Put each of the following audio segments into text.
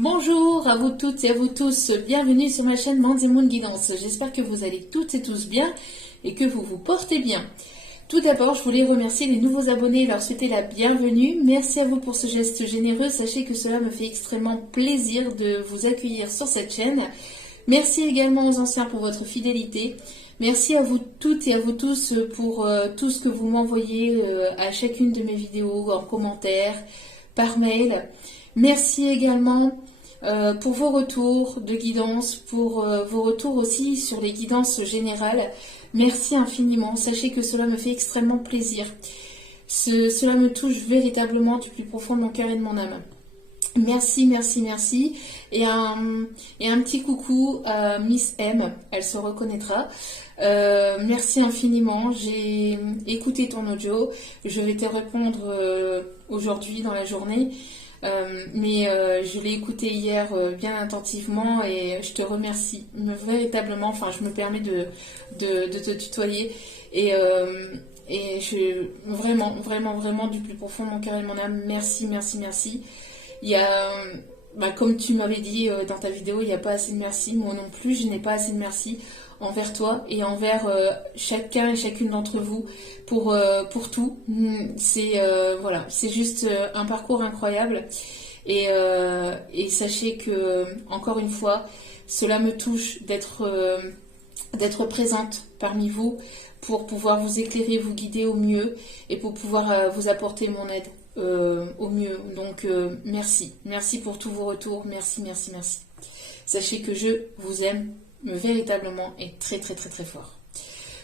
Bonjour à vous toutes et à vous tous, bienvenue sur ma chaîne Mandy Moon Guidance. J'espère que vous allez toutes et tous bien et que vous vous portez bien. Tout d'abord, je voulais remercier les nouveaux abonnés et leur souhaiter la bienvenue. Merci à vous pour ce geste généreux. Sachez que cela me fait extrêmement plaisir de vous accueillir sur cette chaîne. Merci également aux anciens pour votre fidélité. Merci à vous toutes et à vous tous pour tout ce que vous m'envoyez à chacune de mes vidéos, en commentaire, par mail. Merci également pour vos retours de guidance, pour vos retours aussi sur les guidances générales. Merci infiniment. Sachez que cela me fait extrêmement plaisir. Cela me touche véritablement du plus profond de mon cœur et de mon âme. Merci, merci, merci. Et un petit coucou à Miss M, elle se reconnaîtra. Merci infiniment. J'ai écouté ton audio. Je vais te répondre aujourd'hui dans la journée. Mais je l'ai écouté hier bien attentivement et je te remercie véritablement. Enfin, je me permets de te tutoyer et vraiment du plus profond de mon cœur et de mon âme, merci, merci, merci. Il y a, comme tu m'avais dit dans ta vidéo, il n'y a pas assez de merci. Moi non plus, je n'ai pas assez de merci envers toi et envers chacun et chacune d'entre vous pour tout. C'est voilà, c'est juste un parcours incroyable et sachez que encore une fois, cela me touche d'être présente parmi vous pour pouvoir vous éclairer, vous guider au mieux et pour pouvoir vous apporter mon aide au mieux. Donc merci pour tous vos retours, merci. Sachez que je vous aime véritablement et très fort.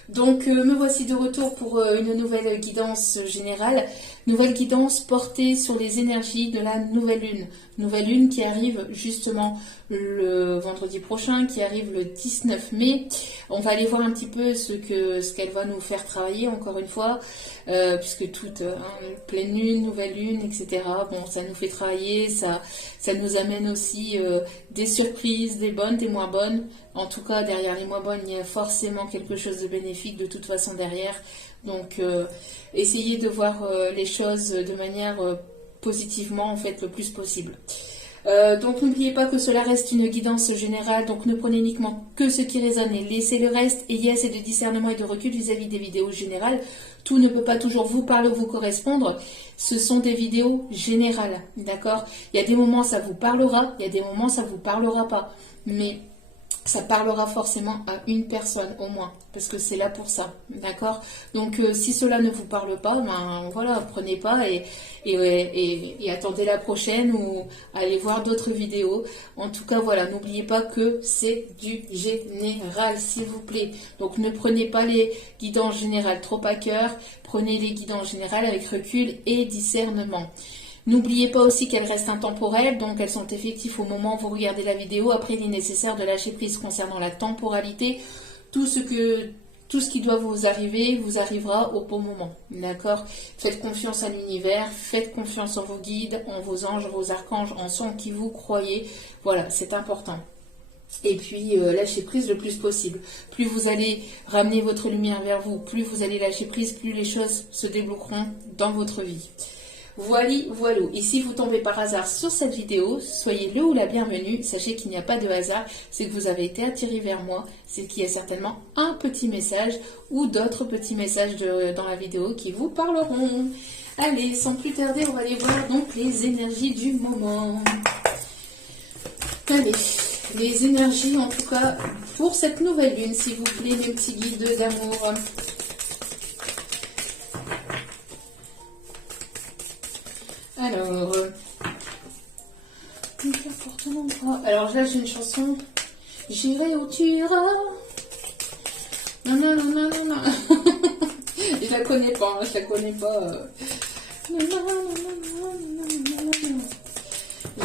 Donc me voici de retour pour une nouvelle guidance générale, nouvelle guidance portée sur les énergies de la nouvelle lune. Nouvelle lune qui arrive justement le vendredi prochain, qui arrive le 19 mai. On va aller voir un petit peu ce qu'elle va nous faire travailler encore une fois, puisque toute pleine lune, nouvelle lune, etc. Bon, ça nous fait travailler, ça nous amène aussi des surprises, des bonnes, des moins bonnes. En tout cas, derrière les moins bonnes, il y a forcément quelque chose de bénéfique de toute façon derrière. Donc, essayez de voir les choses de manière positivement, en fait, le plus possible. Donc, n'oubliez pas que cela reste une guidance générale. Donc, ne prenez uniquement que ce qui résonne et laissez le reste. Ayez assez de discernement et de recul vis-à-vis des vidéos générales. Tout ne peut pas toujours vous parler ou vous correspondre. Ce sont des vidéos générales, d'accord? Il y a des moments, ça vous parlera. Il y a des moments, ça vous parlera pas. Mais ça parlera forcément à une personne au moins, parce que c'est là pour ça, d'accord? Donc si cela ne vous parle pas, ben voilà, prenez pas et attendez la prochaine ou allez voir d'autres vidéos. En tout cas, voilà, n'oubliez pas que c'est du général, s'il vous plaît. Donc ne prenez pas les guidances générales trop à cœur, prenez les guidances générales avec recul et discernement. N'oubliez pas aussi qu'elles restent intemporelles, donc elles sont effectives au moment où vous regardez la vidéo. Après, il est nécessaire de lâcher prise concernant la temporalité. Tout ce qui doit vous arriver vous arrivera au bon moment, d'accord? Faites confiance à l'univers, faites confiance en vos guides, en vos anges, vos archanges, en ceux en qui vous croyez. Voilà, c'est important. Et puis, lâchez prise le plus possible. Plus vous allez ramener votre lumière vers vous, plus vous allez lâcher prise, plus les choses se débloqueront dans votre vie. Voilà. Et si vous tombez par hasard sur cette vidéo, soyez le ou la bienvenue. Sachez qu'il n'y a pas de hasard, c'est que vous avez été attiré vers moi. C'est qu'il y a certainement un petit message ou d'autres petits messages dans la vidéo qui vous parleront. Allez, sans plus tarder, on va aller voir donc les énergies du moment. Allez, les énergies en tout cas pour cette nouvelle lune, s'il vous plaît, mes petits guides d'amour. Alors là j'ai une chanson. J'irai où tu iras. Non. Je la connais pas.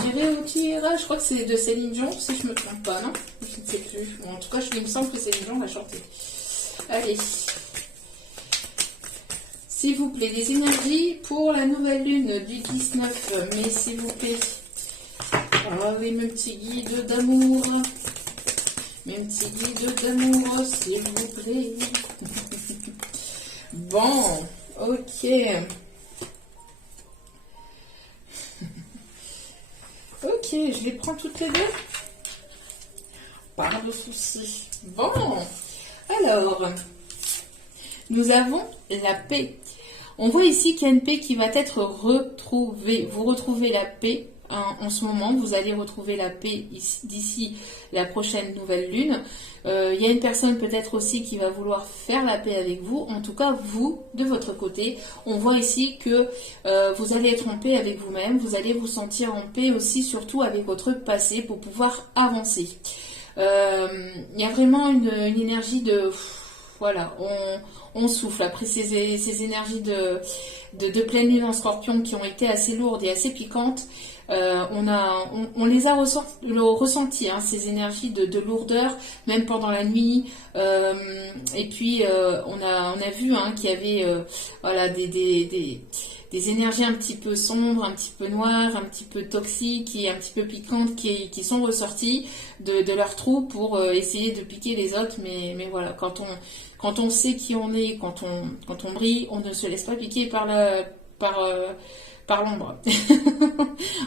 J'irai où tu iras. Je crois que c'est de Céline Dion, si je me trompe pas, non? Je ne sais plus. Bon, en tout cas, il me semble que Céline Dion l'a chanté. Allez. S'il vous plaît, des énergies pour la nouvelle lune du 19 mai, s'il vous plaît. Ah oui, mes petits guides d'amour. S'il vous plaît. Bon, ok. Ok. je les prends toutes les deux. Pas de souci. Bon, alors, nous avons la paix. On voit ici qu'il y a une paix qui va être retrouvée. Vous retrouvez la paix en ce moment. Vous allez retrouver la paix d'ici la prochaine nouvelle lune. Il y a une personne peut-être aussi qui va vouloir faire la paix avec vous. En tout cas, vous, de votre côté, on voit ici que vous allez être en paix avec vous-même. Vous allez vous sentir en paix aussi, surtout avec votre passé, pour pouvoir avancer. Il y a vraiment une énergie de... Voilà, on souffle. Après ces énergies de pleine lune en scorpion qui ont été assez lourdes et assez piquantes, on les a ressenties, hein, ces énergies de lourdeur, même pendant la nuit. Et puis, on a vu hein, qu'il y avait voilà, des énergies un petit peu sombres, un petit peu noires, un petit peu toxiques et un petit peu piquantes qui sont ressorties de leur trou pour essayer de piquer les autres. Mais voilà, quand on sait qui on est, quand on brille, on ne se laisse pas piquer par l'ombre.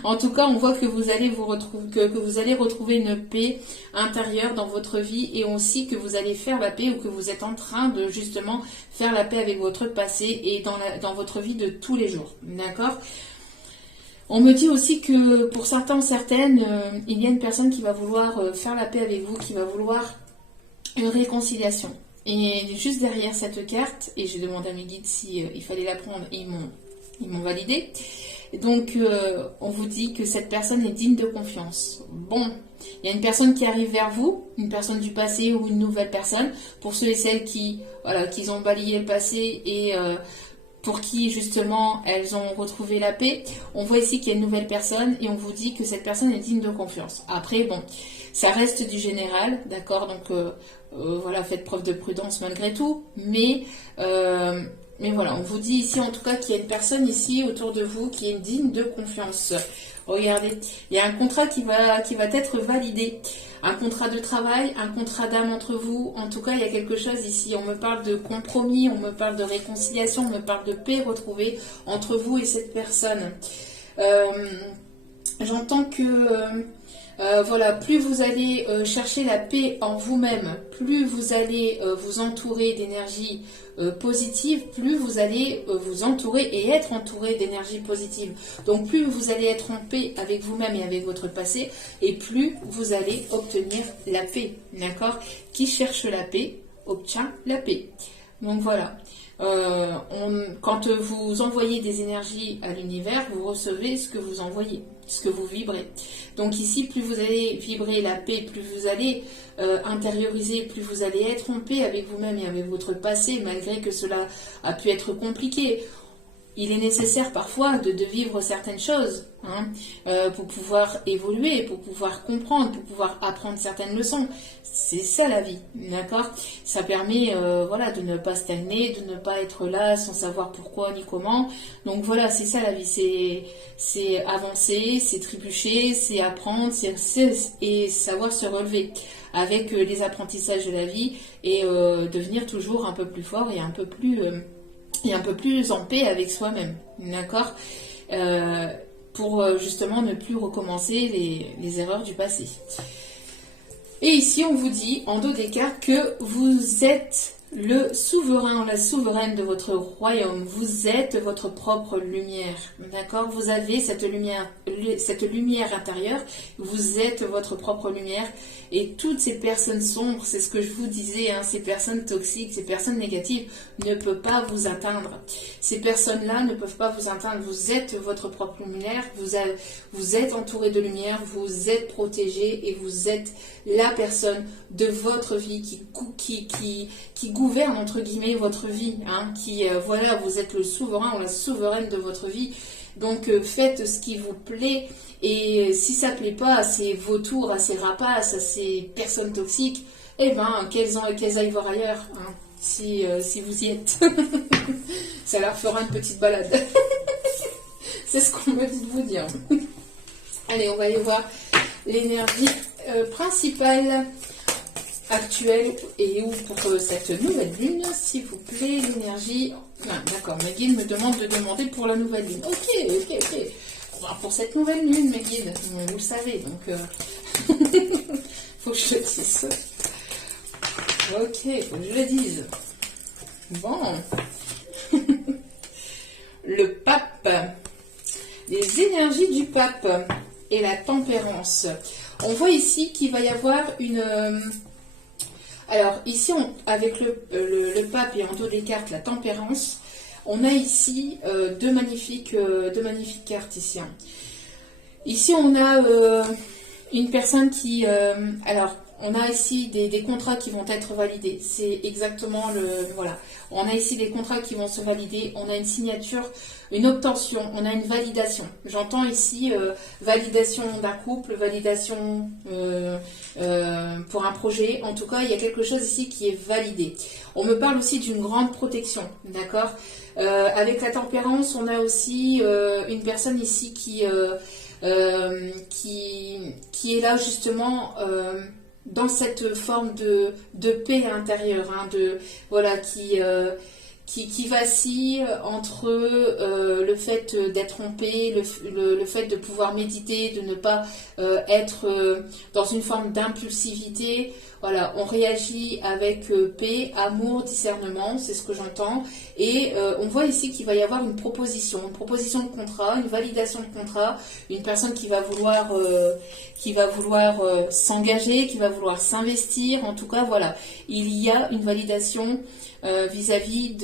En tout cas, on voit que vous allez vous allez retrouver une paix intérieure dans votre vie et aussi que vous allez faire la paix ou que vous êtes en train de justement faire la paix avec votre passé et dans votre vie de tous les jours. D'accord ? On me dit aussi que pour certains, certaines, il y a une personne qui va vouloir faire la paix avec vous, qui va vouloir une réconciliation. Et juste derrière cette carte, et j'ai demandé à mes guides si il fallait la prendre et ils m'ont validé. Donc, on vous dit que cette personne est digne de confiance. Bon, il y a une personne qui arrive vers vous, une personne du passé ou une nouvelle personne. Pour ceux et celles qui ont balayé le passé et pour qui, justement, elles ont retrouvé la paix, on voit ici qu'il y a une nouvelle personne et on vous dit que cette personne est digne de confiance. Après, bon, ça reste du général, d'accord ? Donc, voilà, faites preuve de prudence malgré tout. Mais voilà, on vous dit ici en tout cas qu'il y a une personne ici autour de vous qui est digne de confiance. Regardez, il y a un contrat qui va être validé. Un contrat de travail, un contrat d'âme entre vous. En tout cas, il y a quelque chose ici. On me parle de compromis, on me parle de réconciliation, on me parle de paix retrouvée entre vous et cette personne. J'entends que... voilà, plus vous allez chercher la paix en vous-même, plus vous allez vous entourer d'énergie positive, plus vous allez vous entourer et être entouré d'énergie positive. Donc plus vous allez être en paix avec vous-même et avec votre passé, et plus vous allez obtenir la paix. D'accord ? Qui cherche la paix obtient la paix. Donc voilà. Quand vous envoyez des énergies à l'univers, vous recevez ce que vous envoyez, ce que vous vibrez. Donc ici, plus vous allez vibrer la paix, plus vous allez intérioriser, plus vous allez être en paix avec vous-même et avec votre passé, malgré que cela a pu être compliqué. Il est nécessaire parfois de vivre certaines choses hein, pour pouvoir évoluer, pour pouvoir comprendre, pour pouvoir apprendre certaines leçons. C'est ça la vie, d'accord ? Ça permet voilà, de ne pas stagner, de ne pas être là sans savoir pourquoi ni comment. Donc voilà, c'est ça la vie, c'est avancer, c'est trébucher, c'est apprendre, et savoir se relever avec les apprentissages de la vie et devenir toujours un peu plus fort et un peu plus en paix avec soi-même, d'accord ? Pour justement ne plus recommencer les erreurs du passé. Et ici, on vous dit, en dos des cartes, que vous êtes le souverain ou la souveraine de votre royaume. Vous êtes votre propre lumière, d'accord ? Vous avez cette lumière intérieure, vous êtes votre propre lumière. Et toutes ces personnes sombres, c'est ce que je vous disais, hein, ces personnes toxiques, ces personnes négatives ne peuvent pas vous atteindre. Ces personnes-là ne peuvent pas vous atteindre. Vous êtes votre propre lumière, vous êtes entouré de lumière, vous êtes protégé et vous êtes la personne de votre vie qui gouverne entre guillemets votre vie. Hein, voilà, vous êtes le souverain ou la souveraine de votre vie. Donc faites ce qui vous plaît et si ça ne plaît pas à ces vautours, à ces rapaces, à ces personnes toxiques, eh ben qu'elles aillent voir ailleurs hein, si vous y êtes. Ça leur fera une petite balade. C'est ce qu'on me dit de vous dire. Allez, on va aller voir l'énergie principale actuelle et pour cette nouvelle lune, s'il vous plaît, l'énergie... Ah, d'accord, mes guides me demandent de demander pour la nouvelle lune. Ok. Enfin, pour cette nouvelle lune, mes guides, vous le savez, donc faut que je le dise. Ok, faut que je le dise. Bon. Le pape. Les énergies du pape et la tempérance. On voit ici qu'il va y avoir une... alors ici, avec le pape et en dos des cartes, la tempérance, on a ici deux magnifiques cartes ici. Hein. Ici, on a une personne qui... alors, on a ici des contrats qui vont être validés. C'est exactement le... Voilà. On a ici des contrats qui vont se valider. On a une signature, une obtention. On a une validation. J'entends ici validation d'un couple, validation pour un projet. En tout cas, il y a quelque chose ici qui est validé. On me parle aussi d'une grande protection. D'accord. Avec la tempérance, on a aussi une personne ici qui est là justement... dans cette forme de paix intérieure, hein, voilà, qui vacille entre le fait d'être en paix, le fait de pouvoir méditer, de ne pas être dans une forme d'impulsivité. Voilà, on réagit avec paix, amour, discernement, c'est ce que j'entends. Et on voit ici qu'il va y avoir une proposition de contrat, une validation de contrat, une personne qui va vouloir s'engager, qui va vouloir s'investir. En tout cas, voilà, il y a une validation vis-à-vis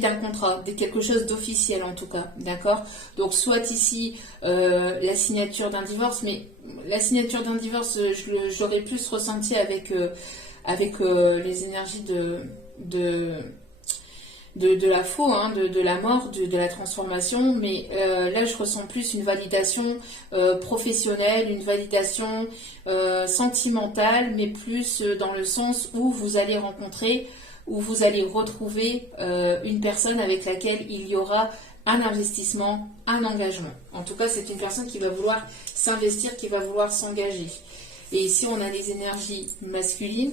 d'un contrat, de quelque chose d'officiel en tout cas, d'accord. Donc soit ici la signature d'un divorce, mais la signature d'un divorce, je l'aurais plus ressenti avec les énergies de la faux, hein, de la mort, de la transformation, mais là je ressens plus une validation professionnelle, une validation sentimentale, mais plus dans le sens où vous allez rencontrer, où vous allez retrouver une personne avec laquelle il y aura un investissement, un engagement. En tout cas, c'est une personne qui va vouloir s'investir, qui va vouloir s'engager. Et ici, on a les énergies masculines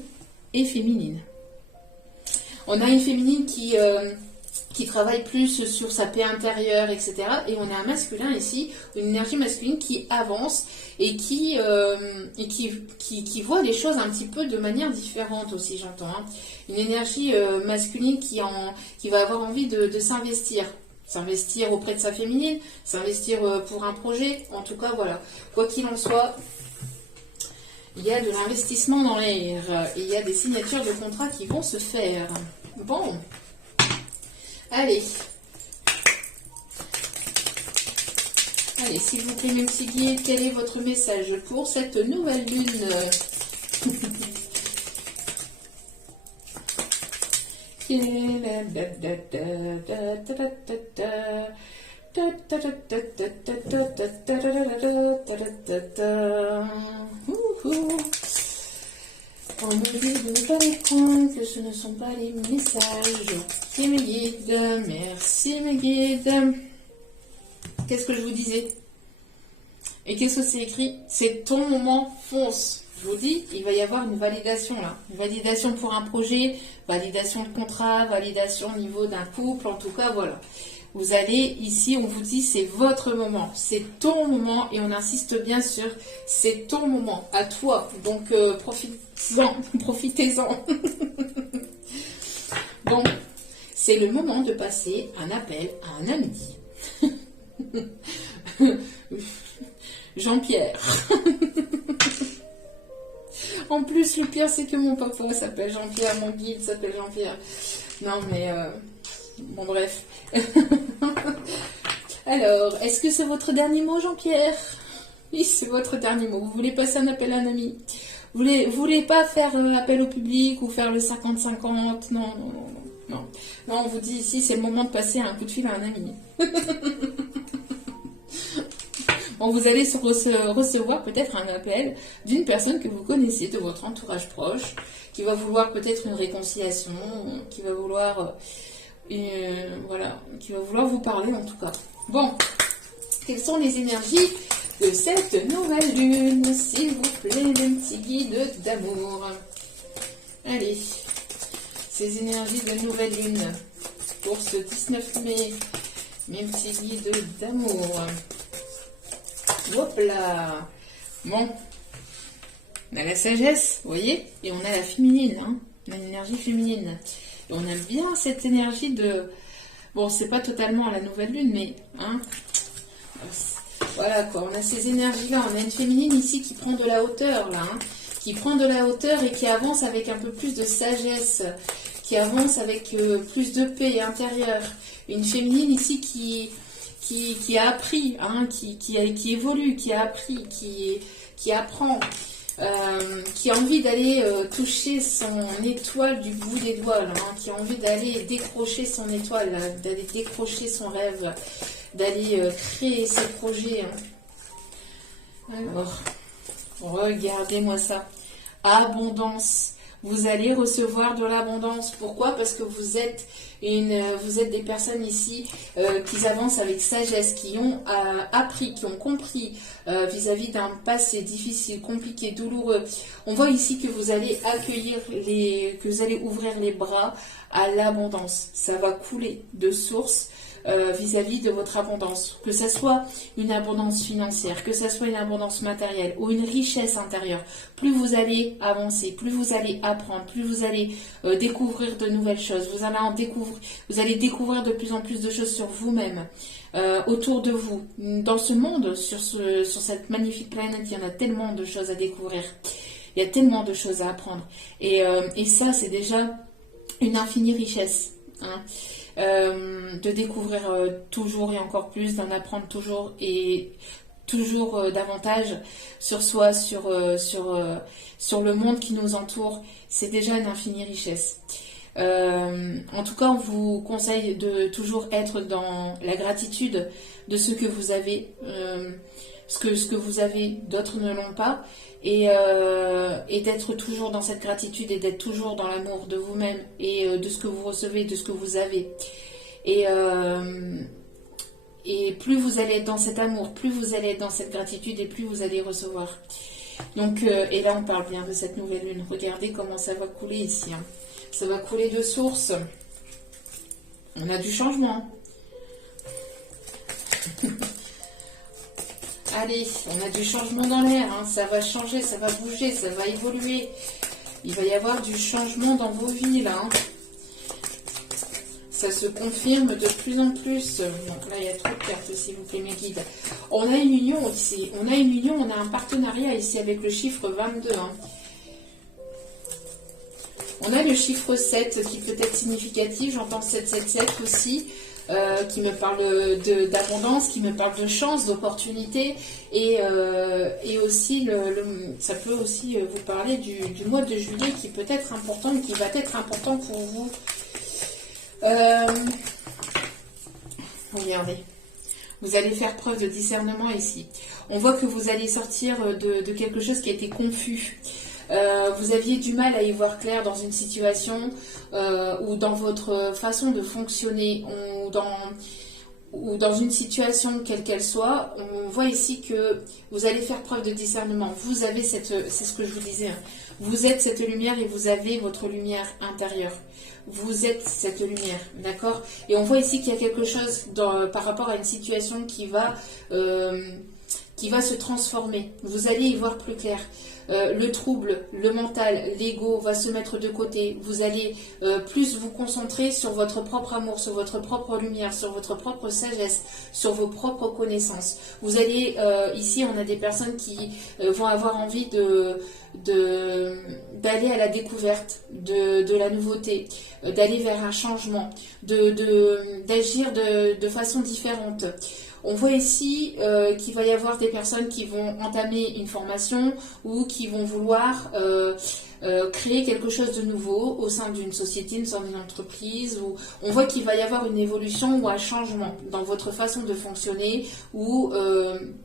et féminines. On a une féminine qui travaille plus sur sa paix intérieure, etc. Et on a un masculin ici, une énergie masculine qui avance et qui voit les choses un petit peu de manière différente aussi, j'entends. Hein. Une énergie masculine qui va avoir envie de s'investir. S'investir auprès de sa féminine, s'investir pour un projet. En tout cas, voilà. Quoi qu'il en soit, il y a de l'investissement dans l'air. Et il y a des signatures de contrats qui vont se faire. Bon. Allez. Allez, s'il vous plaît, mes petits guides, quel est votre message pour cette nouvelle lune? On me dit de ne pas les prendre, que ce ne sont pas les messages. Ok, mes guides, merci mes guides. Qu'est-ce que je vous disais? Et qu'est-ce que c'est écrit? C'est ton moment, fonce. Je vous dis, il va y avoir une validation là. Une validation pour un projet, validation de contrat, validation au niveau d'un couple, en tout cas, voilà. Vous allez ici, on vous dit, c'est votre moment, c'est ton moment, et on insiste bien sur c'est ton moment, à toi. Donc, profitez-en. Donc, c'est le moment de passer un appel à un ami. Jean-Pierre. En plus, le pire, c'est que mon papa s'appelle Jean-Pierre, mon guide s'appelle Jean-Pierre. Non, mais... bon, bref. Alors, est-ce que c'est votre dernier mot, Jean-Pierre? Oui, c'est votre dernier mot. Vous voulez passer un appel à un ami? Vous voulez pas faire appel au public ou faire le 50-50? Non. Non, on vous dit ici, c'est le moment de passer un coup de fil à un ami. Bon, vous allez recevoir peut-être un appel d'une personne que vous connaissez, de votre entourage proche, qui va vouloir peut-être une réconciliation, qui va vouloir, voilà, qui va vouloir vous parler en tout cas. Bon, quelles sont les énergies de cette nouvelle lune, s'il vous plaît, les petits guides d'amour? Allez, ces énergies de nouvelle lune pour ce 19 mai mes petits guides d'amour. Hop là. Bon. On a la sagesse, vous voyez, et on a la féminine, hein. On a l'énergie féminine. Et on aime bien cette énergie de... Bon, c'est pas totalement à la nouvelle lune, mais... Hein, voilà quoi, on a ces énergies-là. On a une féminine ici qui prend de la hauteur, là. Hein, qui prend de la hauteur et qui avance avec un peu plus de sagesse. Qui avance avec plus de paix intérieure. Une féminine ici qui a appris, hein, qui évolue, qui a appris, qui apprend. Qui a envie d'aller toucher son étoile du bout des doigts, là, hein, qui a envie d'aller décrocher son étoile, d'aller décrocher son rêve, d'aller créer ses projets. Hein. Alors, regardez-moi ça. Abondance. Vous allez recevoir de l'abondance. Pourquoi? Parce que vous êtes des personnes ici qui avancent avec sagesse, qui ont appris, qui ont compris vis-à-vis d'un passé difficile, compliqué, douloureux. On voit ici que vous allez accueillir que vous allez ouvrir les bras à l'abondance. Ça va couler de source vis-à-vis de votre abondance. Que ce soit une abondance financière, que ce soit une abondance matérielle ou une richesse intérieure. Plus vous allez avancer, plus vous allez apprendre, plus vous allez découvrir de nouvelles choses. Vous allez découvrir de plus en plus de choses sur vous-même, autour de vous. Dans ce monde, sur cette magnifique planète, il y en a tellement de choses à découvrir. Il y a tellement de choses à apprendre. Et ça, c'est déjà une infinie richesse. Hein. De découvrir toujours et encore plus, d'en apprendre toujours et toujours davantage sur soi, sur le monde qui nous entoure. C'est déjà une infinie richesse. En tout cas, on vous conseille de toujours être dans la gratitude de ce que vous avez, ce que vous avez, d'autres ne l'ont pas, et d'être toujours dans cette gratitude et d'être toujours dans l'amour de vous-même et de ce que vous recevez, de ce que vous avez. Et plus vous allez être dans cet amour, plus vous allez être dans cette gratitude et plus vous allez recevoir. Donc, et là, on parle bien de cette nouvelle lune. Regardez comment ça va couler ici. Hein. Ça va couler de source. On a du changement. Allez, on a du changement dans l'air. Hein. Ça va changer, ça va bouger, ça va évoluer. Il va y avoir du changement dans vos vies, là. Hein. Ça se confirme de plus en plus. Donc là, il y a trop de cartes, s'il vous plaît, mes guides. On a une union ici. On a une union, on a un partenariat ici avec le chiffre 22. Hein. On a le chiffre 7 qui peut être significatif. J'entends 777 aussi, qui me parle d'abondance, qui me parle de chance, d'opportunité. Et aussi, ça peut aussi vous parler du mois de juillet qui peut être important, qui va être important pour vous. Regardez, vous allez faire preuve de discernement ici. On voit que vous allez sortir de quelque chose qui a été confus. Vous aviez du mal à y voir clair dans une situation ou dans votre façon de fonctionner ou dans une situation quelle qu'elle soit. On voit ici que vous allez faire preuve de discernement. Vous avez c'est ce que je vous disais, hein. Vous êtes cette lumière et vous avez votre lumière intérieure. Vous êtes cette lumière, d'accord? Et on voit ici qu'il y a quelque chose par rapport à une situation qui va se transformer. Vous allez y voir plus clair. Le trouble, le mental, l'ego va se mettre de côté. Vous allez plus vous concentrer sur votre propre amour, sur votre propre lumière, sur votre propre sagesse, sur vos propres connaissances. Vous allez, ici on a des personnes qui vont avoir envie d'aller à la découverte de la nouveauté, d'aller vers un changement, d'agir de façon différente. On voit ici qu'il va y avoir des personnes qui vont entamer une formation ou qui vont vouloir créer quelque chose de nouveau au sein d'une société, au sein d'une entreprise. On voit qu'il va y avoir une évolution ou un changement dans votre façon de fonctionner ou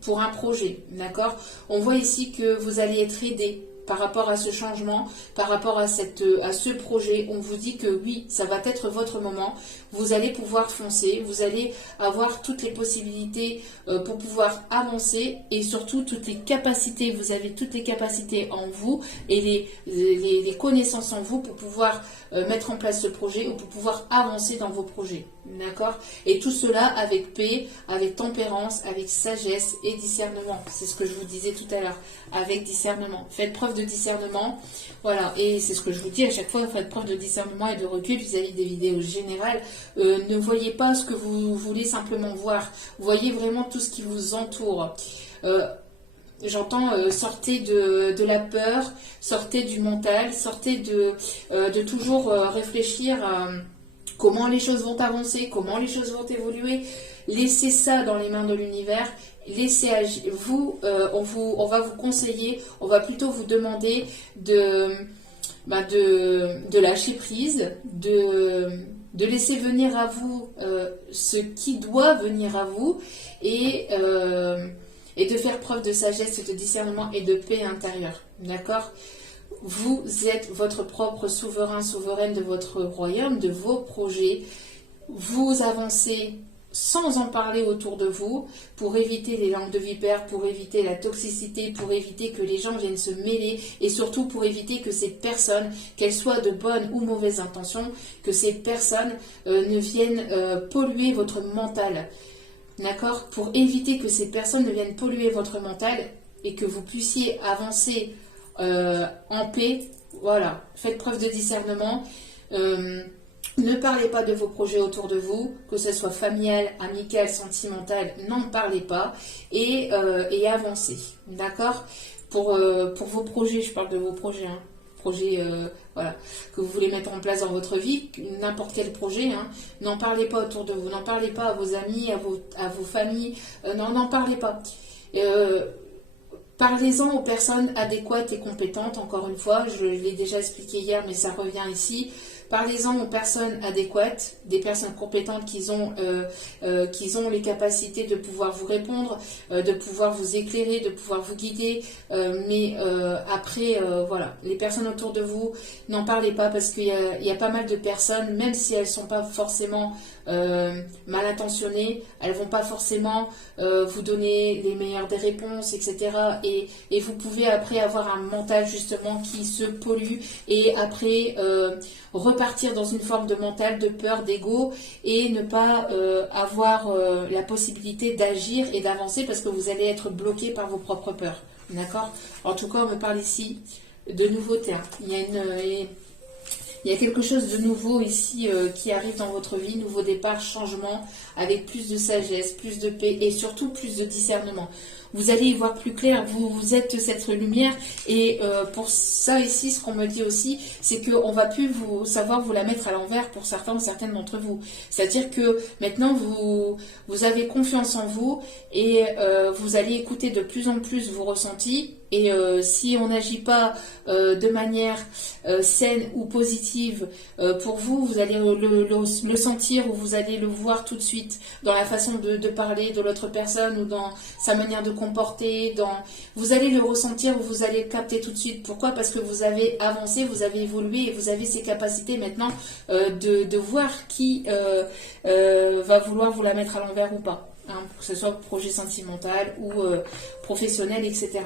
pour un projet, d'accord? On voit ici que vous allez être aidé par rapport à ce changement, par rapport à ce projet. On vous dit que oui, ça va être votre moment. Vous allez pouvoir foncer, vous allez avoir toutes les possibilités pour pouvoir avancer et surtout toutes les capacités. Vous avez toutes les capacités en vous et les connaissances en vous pour pouvoir mettre en place ce projet ou pour pouvoir avancer dans vos projets. D'accord? Et tout cela avec paix, avec tempérance, avec sagesse et discernement. C'est ce que je vous disais tout à l'heure. Avec discernement. Faites preuve de discernement. Voilà. Et c'est ce que je vous dis à chaque fois. Faites preuve de discernement et de recul vis-à-vis des vidéos générales. Ne voyez pas ce que vous voulez simplement voir. Voyez vraiment tout ce qui vous entoure. J'entends sortez de la peur, sortez du mental, sortez de toujours réfléchir à comment les choses vont avancer, comment les choses vont évoluer. Laissez ça dans les mains de l'univers. Laissez agir. On va vous conseiller, on va plutôt vous demander de lâcher prise, de laisser venir à vous ce qui doit venir à vous et de faire preuve de sagesse, de discernement et de paix intérieure. D'accord? Vous êtes votre propre souverain, souveraine de votre royaume, de vos projets. Vous avancez sans en parler autour de vous pour éviter les langues de vipère, pour éviter la toxicité, pour éviter que les gens viennent se mêler et surtout pour éviter que ces personnes, qu'elles soient de bonnes ou mauvaises intentions, que ces personnes ne viennent polluer votre mental. D'accord? Pour éviter que ces personnes ne viennent polluer votre mental et que vous puissiez avancer en paix, voilà, faites preuve de discernement. Ne parlez pas de vos projets autour de vous, que ce soit familial, amical, sentimental, n'en parlez pas et avancez, d'accord? Pour vos projets, je parle de vos projets, hein, projets voilà, que vous voulez mettre en place dans votre vie, n'importe quel projet, hein, n'en parlez pas autour de vous, n'en parlez pas à vos amis, à vos familles, n'en parlez pas. Parlez-en aux personnes adéquates et compétentes, encore une fois, je l'ai déjà expliqué hier, mais ça revient ici. Parlez-en aux personnes adéquates, des personnes compétentes qui ont les capacités de pouvoir vous répondre, de pouvoir vous éclairer, de pouvoir vous guider. Après, voilà, les personnes autour de vous, n'en parlez pas parce qu'il y a pas mal de personnes, même si elles ne sont pas forcément mal intentionnées, elles ne vont pas forcément vous donner les meilleures des réponses, etc. Et vous pouvez après avoir un mental justement qui se pollue et après repartir dans une forme de mental, de peur, d'ego et ne pas avoir la possibilité d'agir et d'avancer parce que vous allez être bloqué par vos propres peurs. D'accord? En tout cas, on me parle ici de nouveauté. Il y a quelque chose de nouveau ici qui arrive dans votre vie, nouveau départ, changement, avec plus de sagesse, plus de paix et surtout plus de discernement. Vous allez y voir plus clair, vous êtes cette lumière et pour ça ici, ce qu'on me dit aussi, c'est qu'on va plus savoir vous la mettre à l'envers pour certains ou certaines d'entre vous. C'est-à-dire que maintenant, vous avez confiance en vous et vous allez écouter de plus en plus vos ressentis. Et si on n'agit pas de manière saine ou positive pour vous, vous allez le sentir ou vous allez le voir tout de suite dans la façon de parler de l'autre personne ou dans sa manière de comporter. Vous allez le ressentir ou vous allez le capter tout de suite. Pourquoi? Parce que vous avez avancé, vous avez évolué et vous avez ces capacités maintenant de voir qui va vouloir vous la mettre à l'envers ou pas. Hein, que ce soit projet sentimental ou professionnel, etc.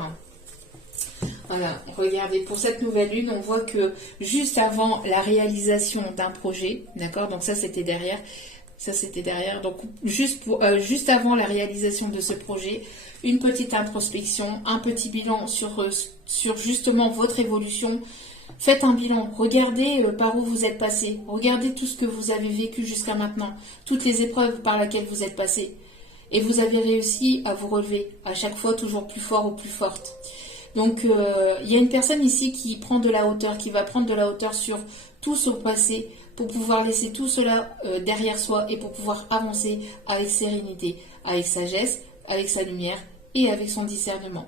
Voilà, regardez, pour cette nouvelle lune, on voit que juste avant la réalisation d'un projet, d'accord, donc ça c'était derrière, donc juste avant la réalisation de ce projet, une petite introspection, un petit bilan sur justement votre évolution. Faites un bilan, regardez par où vous êtes passé, regardez tout ce que vous avez vécu jusqu'à maintenant, toutes les épreuves par lesquelles vous êtes passé, et vous avez réussi à vous relever, à chaque fois toujours plus fort ou plus forte. Donc, il y a une personne ici qui prend de la hauteur, qui va prendre de la hauteur sur tout son passé pour pouvoir laisser tout cela derrière soi et pour pouvoir avancer avec sérénité, avec sagesse, avec sa lumière et avec son discernement.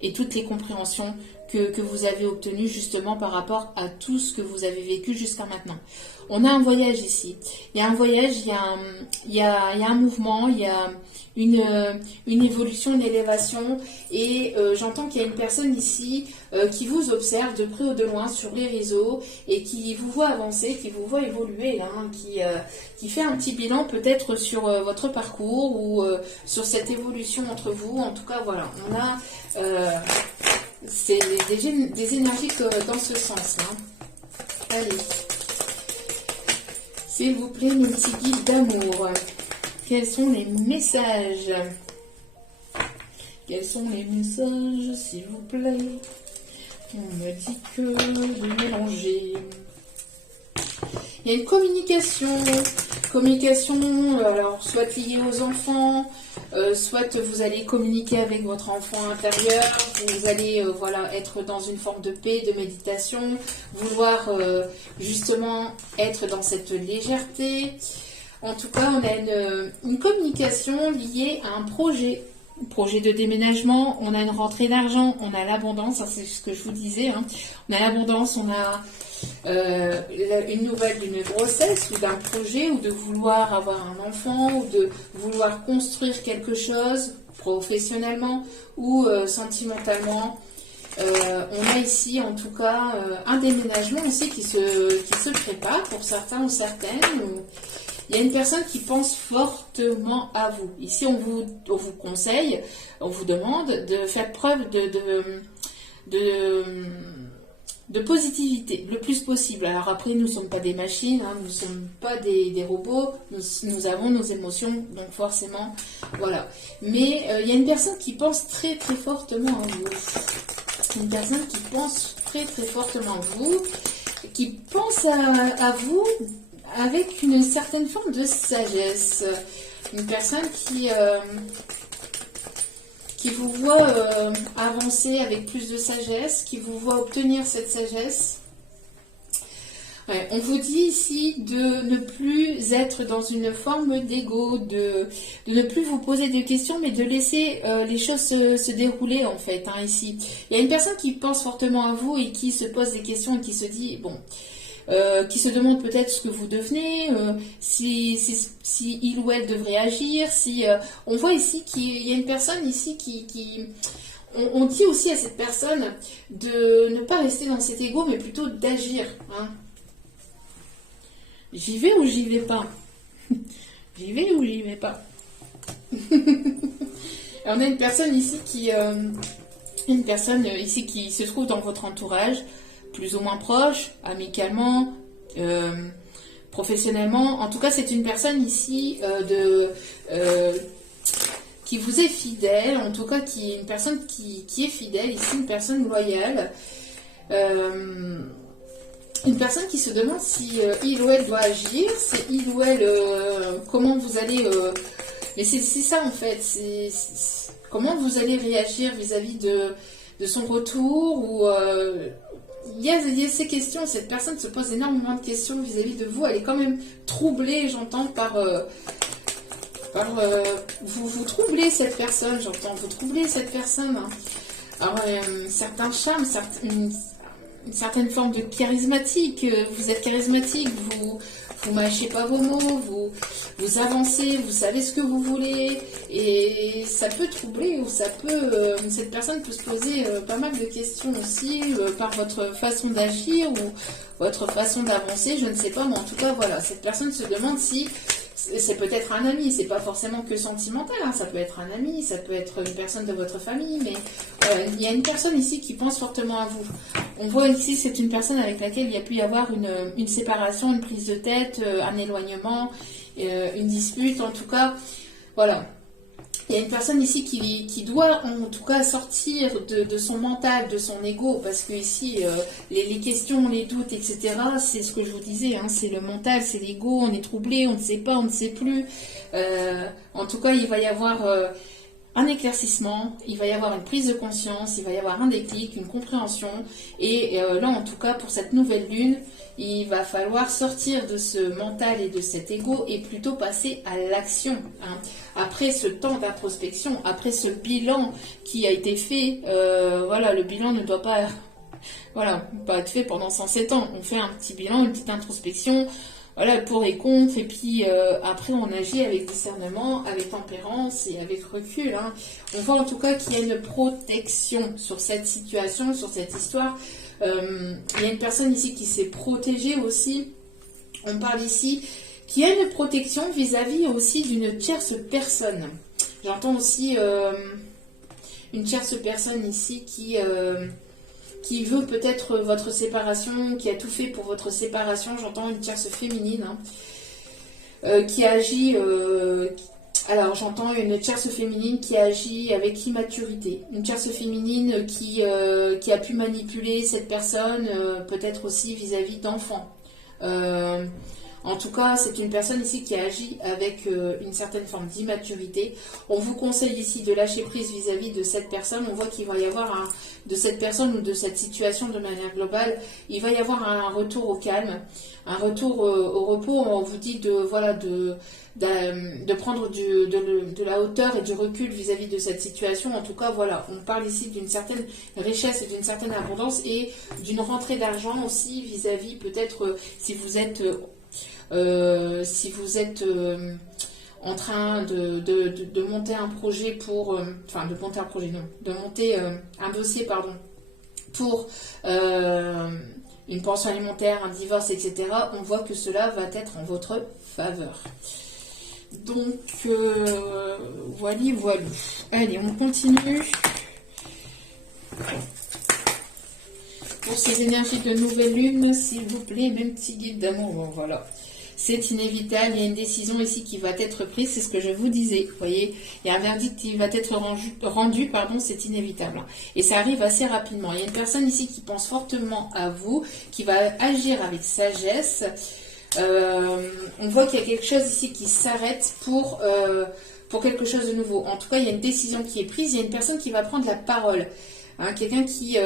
Et toutes les compréhensions que vous avez obtenues justement par rapport à tout ce que vous avez vécu jusqu'à maintenant. On a un voyage ici. Il y a un voyage, il y a un mouvement, il y a une évolution, une élévation et j'entends qu'il y a une personne ici qui vous observe de près ou de loin sur les réseaux et qui vous voit avancer, qui vous voit évoluer, là, hein, qui fait un petit bilan peut-être sur votre parcours ou sur cette évolution entre vous. En tout cas, voilà, on a c'est des énergies dans ce sens-là. Allez. S'il vous plaît, mes petits guides d'amour. Quels sont les messages? Quels sont les messages, s'il vous plaît? On me dit que de mélanger. Il y a une communication. Communication, alors, soit liée aux enfants, soit vous allez communiquer avec votre enfant intérieur, vous allez voilà, être dans une forme de paix, de méditation, vouloir justement être dans cette légèreté. En tout cas, on a une communication liée à un projet de déménagement, on a une rentrée d'argent, on a l'abondance, c'est ce que je vous disais, hein. On a l'abondance, on a une nouvelle d'une grossesse ou d'un projet ou de vouloir avoir un enfant ou de vouloir construire quelque chose professionnellement ou sentimentalement. On a ici en tout cas un déménagement aussi qui se prépare pour certains ou certaines. Il y a une personne qui pense fortement à vous. Ici, on vous conseille, on vous demande de faire preuve de positivité le plus possible. Alors après, nous ne sommes pas des machines, hein, nous ne sommes pas des robots, nous avons nos émotions, donc forcément, voilà. Mais il y a une personne qui pense très très fortement à vous. Une personne qui pense très très fortement à vous, qui pense à vous avec une certaine forme de sagesse. Une personne qui vous voit avancer avec plus de sagesse, qui vous voit obtenir cette sagesse. Ouais, on vous dit ici de ne plus être dans une forme d'ego, de ne plus vous poser de questions, mais de laisser les choses se dérouler en fait. Hein, ici, il y a une personne qui pense fortement à vous et qui se pose des questions et qui se dit, bon... qui se demande peut-être ce que vous devenez, si il ou elle devrait agir, on voit ici qu'il y a une personne ici on dit aussi à cette personne de ne pas rester dans cet ego, mais plutôt d'agir. Hein. J'y vais ou j'y vais pas? J'y vais ou j'y vais pas? On a une personne ici qui se trouve dans votre entourage, plus ou moins proche, amicalement, professionnellement. En tout cas, c'est une personne ici qui vous est fidèle, en tout cas qui est une personne qui est fidèle, ici une personne loyale. Une personne qui se demande si il ou elle doit agir, c'est il ou elle, comment vous allez... mais c'est ça en fait, comment vous allez réagir vis-à-vis de son retour ou... il y a ces questions, cette personne se pose énormément de questions vis-à-vis de vous, elle est quand même troublée, j'entends, vous troublez cette personne, j'entends, vous troublez cette personne. Hein. Alors, certains charmes, une certaine forme de charismatique, vous êtes charismatique, vous mâchez pas vos mots, vous avancez, vous savez ce que vous voulez, et ça peut troubler, ou ça peut, cette personne peut se poser pas mal de questions aussi, par votre façon d'agir, ou votre façon d'avancer, je ne sais pas, mais en tout cas, voilà, cette personne se demande si, c'est peut-être un ami, c'est pas forcément que sentimental, hein, ça peut être un ami, ça peut être une personne de votre famille, mais il y a une personne ici qui pense fortement à vous. On voit ici, c'est une personne avec laquelle il y a pu y avoir une séparation, une prise de tête, un éloignement, une dispute, en tout cas, voilà. Il y a une personne ici qui doit en tout cas sortir de son mental, de son ego, parce que ici, les questions, les doutes, etc., c'est ce que je vous disais, hein, c'est le mental, c'est l'ego, on est troublé, on ne sait pas, on ne sait plus. En tout cas, il va y avoir un éclaircissement, il va y avoir une prise de conscience, il va y avoir un déclic, une compréhension, et là, en tout cas, pour cette nouvelle lune, il va falloir sortir de ce mental et de cet ego et plutôt passer à l'action. Hein. Après ce temps d'introspection, après ce bilan qui a été fait, voilà, le bilan ne doit pas, voilà, pas être fait pendant 107 ans. On fait un petit bilan, une petite introspection, voilà, pour et contre, et puis après on agit avec discernement, avec tempérance et avec recul. Hein. On voit en tout cas qu'il y a une protection sur cette situation, sur cette histoire. Il y a une personne ici qui s'est protégée aussi. On parle ici qu'il y a une protection vis-à-vis aussi d'une tierce personne. J'entends aussi une tierce personne ici qui veut peut-être votre séparation, qui a tout fait pour votre séparation. J'entends une tierce féminine. Hein. qui agit, alors j'entends une tierce féminine qui agit avec immaturité, une tierce féminine qui a pu manipuler cette personne, peut-être aussi vis-à-vis d'enfants. En tout cas, c'est une personne ici qui agit avec une certaine forme d'immaturité. On vous conseille ici de lâcher prise vis-à-vis de cette personne. On voit qu'il va y avoir de cette personne ou de cette situation de manière globale, il va y avoir un retour au calme, un retour au repos. On vous dit de prendre de la hauteur et du recul vis-à-vis de cette situation. En tout cas, voilà, on parle ici d'une certaine richesse et d'une certaine abondance et d'une rentrée d'argent aussi vis-à-vis peut-être si vous êtes en train de monter un projet pour, de monter un dossier, pardon, pour une pension alimentaire, un divorce, etc., on voit que cela va être en votre faveur. Donc, voilà. Allez, on continue. Pour ces énergies de nouvelle lune, s'il vous plaît, même petit guide d'amour, bon, voilà. C'est inévitable, il y a une décision ici qui va être prise, c'est ce que je vous disais, vous voyez, il y a un verdict qui va être rendu, c'est inévitable. Et ça arrive assez rapidement. Il y a une personne ici qui pense fortement à vous, qui va agir avec sagesse. On voit qu'il y a quelque chose ici qui s'arrête pour quelque chose de nouveau. En tout cas, il y a une décision qui est prise, il y a une personne qui va prendre la parole. Hein, quelqu'un qui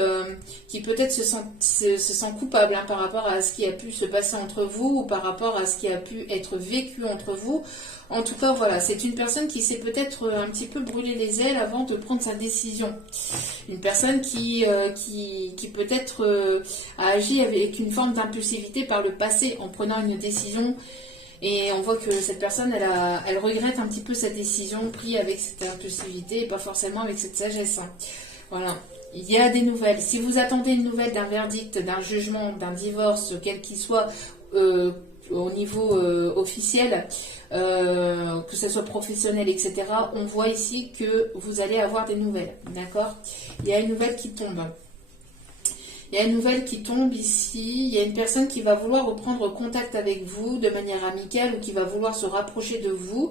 peut-être se sent coupable par rapport à ce qui a pu se passer entre vous ou par rapport à ce qui a pu être vécu entre vous. En tout cas, voilà, c'est une personne qui s'est peut-être un petit peu brûlé les ailes avant de prendre sa décision. Une personne qui peut-être a agi avec une forme d'impulsivité par le passé en prenant une décision. Et on voit que cette personne, elle regrette un petit peu sa décision prise avec cette impulsivité et pas forcément avec cette sagesse. Hein. Voilà. Il y a des nouvelles. Si vous attendez une nouvelle d'un verdict, d'un jugement, d'un divorce, quel qu'il soit, au niveau officiel, que ce soit professionnel, etc., on voit ici que vous allez avoir des nouvelles. D'accord ? Il y a une nouvelle qui tombe. Il y a une nouvelle qui tombe ici. Il y a une personne qui va vouloir reprendre contact avec vous de manière amicale ou qui va vouloir se rapprocher de vous.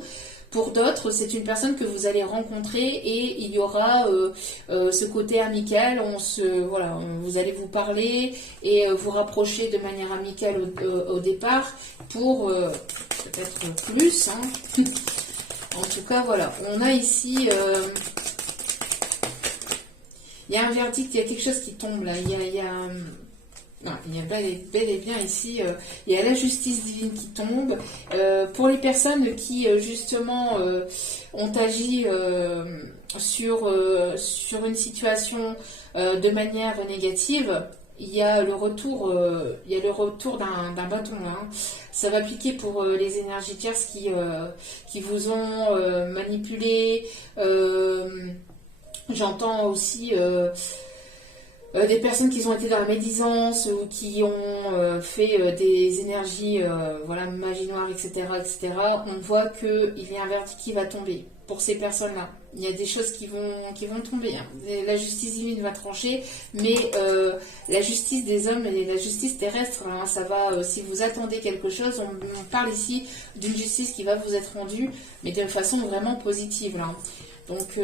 Pour d'autres, c'est une personne que vous allez rencontrer et il y aura ce côté amical. Vous allez vous parler et vous rapprocher de manière amicale au départ pour peut-être plus. Hein. En tout cas, voilà. On a ici... il y a un verdict, il y a quelque chose qui tombe là. Il y a bel et bien ici, il y a la justice divine qui tombe. Pour les personnes qui, justement, ont agi sur une situation de manière négative, il y a le retour d'un bâton. Hein. Ça va piquer pour les énergies tierces qui vous ont manipulé. J'entends aussi... des personnes qui ont été dans la médisance ou qui ont fait des énergies, magie noire, etc., etc., on voit qu'il y a un verdict qui va tomber pour ces personnes-là. Il y a des choses qui vont tomber. Hein. La justice divine va trancher, mais la justice des hommes et la justice terrestre, hein, ça va, si vous attendez quelque chose, on parle ici d'une justice qui va vous être rendue, mais de façon vraiment positive, là. Donc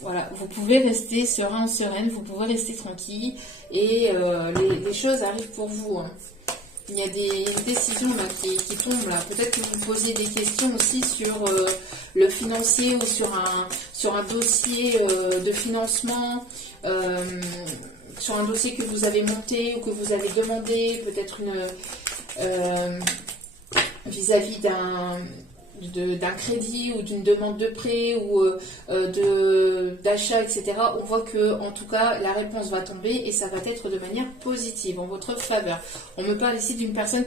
voilà, vous pouvez rester serein, sereine, vous pouvez rester tranquille et les choses arrivent pour vous. Hein. Il y a des décisions là, qui tombent là. Peut-être que vous posez des questions aussi sur le financier ou sur un dossier de financement, sur un dossier que vous avez monté ou que vous avez demandé, peut-être vis-à-vis d'un crédit ou d'une demande de prêt ou d'achat, etc. On voit que en tout cas la réponse va tomber et ça va être de manière positive en votre faveur. On me parle ici d'une personne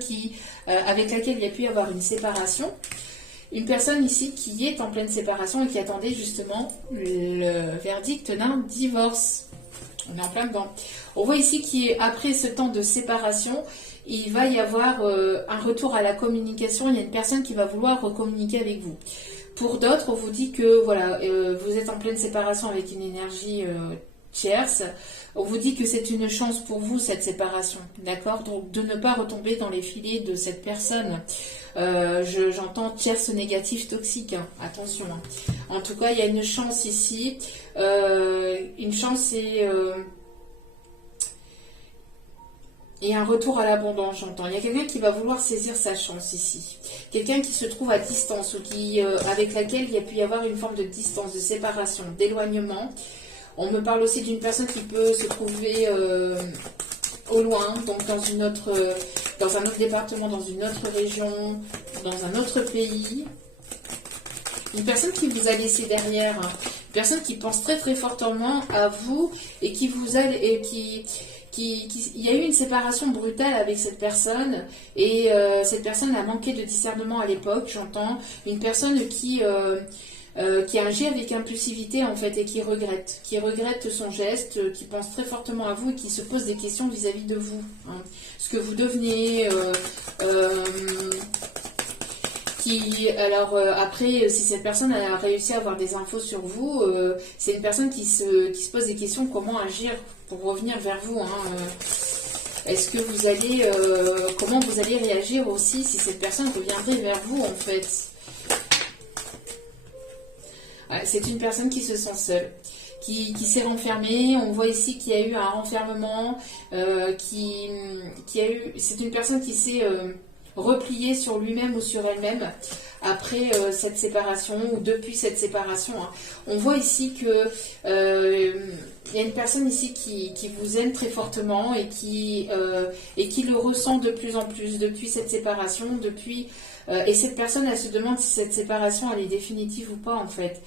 avec laquelle il y a pu y avoir une séparation. Une personne ici qui est en pleine séparation et qui attendait justement le verdict d'un divorce. On est en plein dedans. On voit ici qu'après ce temps de séparation, il va y avoir un retour à la communication. Il y a une personne qui va vouloir recommuniquer avec vous. Pour d'autres, on vous dit que voilà, vous êtes en pleine séparation avec une énergie tierce. On vous dit que c'est une chance pour vous, cette séparation, d'accord? Donc, de ne pas retomber dans les filets de cette personne. J'entends tierce négative toxique, hein. Attention. Hein. En tout cas, il y a une chance ici. Une chance et un retour à l'abondance, j'entends. Il y a quelqu'un qui va vouloir saisir sa chance ici. Quelqu'un qui se trouve à distance ou avec laquelle il y a pu y avoir une forme de distance, de séparation, d'éloignement. On me parle aussi d'une personne qui peut se trouver au loin, donc dans un autre département, dans une autre région, dans un autre pays. Une personne qui vous a laissé derrière, hein. Une personne qui pense très très fortement à vous et qui vous a il y a eu une séparation brutale avec cette personne et cette personne a manqué de discernement à l'époque, j'entends. Une personne qui agit avec impulsivité en fait et qui regrette son geste, qui pense très fortement à vous et qui se pose des questions vis-à-vis de vous. Hein. Ce que vous devenez, après, si cette personne a réussi à avoir des infos sur vous, c'est une personne qui se pose des questions comment agir pour revenir vers vous. Hein. Est-ce que vous allez, comment vous allez réagir aussi si cette personne reviendrait vers vous en fait? C'est une personne qui se sent seule, qui s'est renfermée. On voit ici qu'il y a eu un renfermement, c'est une personne qui s'est repliée sur lui-même ou sur elle-même après cette séparation ou depuis cette séparation. Hein. On voit ici que il y a une personne ici qui vous aime très fortement et qui le ressent de plus en plus depuis cette séparation, et cette personne, elle se demande si cette séparation, elle est définitive ou pas, en fait.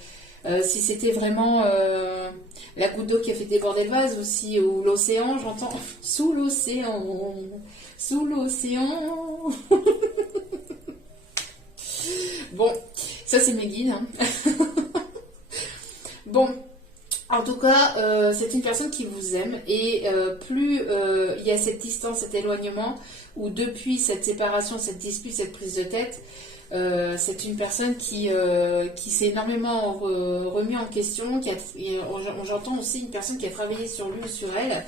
Si c'était vraiment la goutte d'eau qui a fait déborder le vase aussi, ou l'océan, j'entends, sous l'océan, sous l'océan. Bon, ça c'est mes guides. Hein. Bon. En tout cas, c'est une personne qui vous aime et plus il y a cette distance, cet éloignement, ou depuis cette séparation, cette dispute, cette prise de tête, c'est une personne qui s'est énormément remis en question, j'entends aussi une personne qui a travaillé sur lui ou sur elle,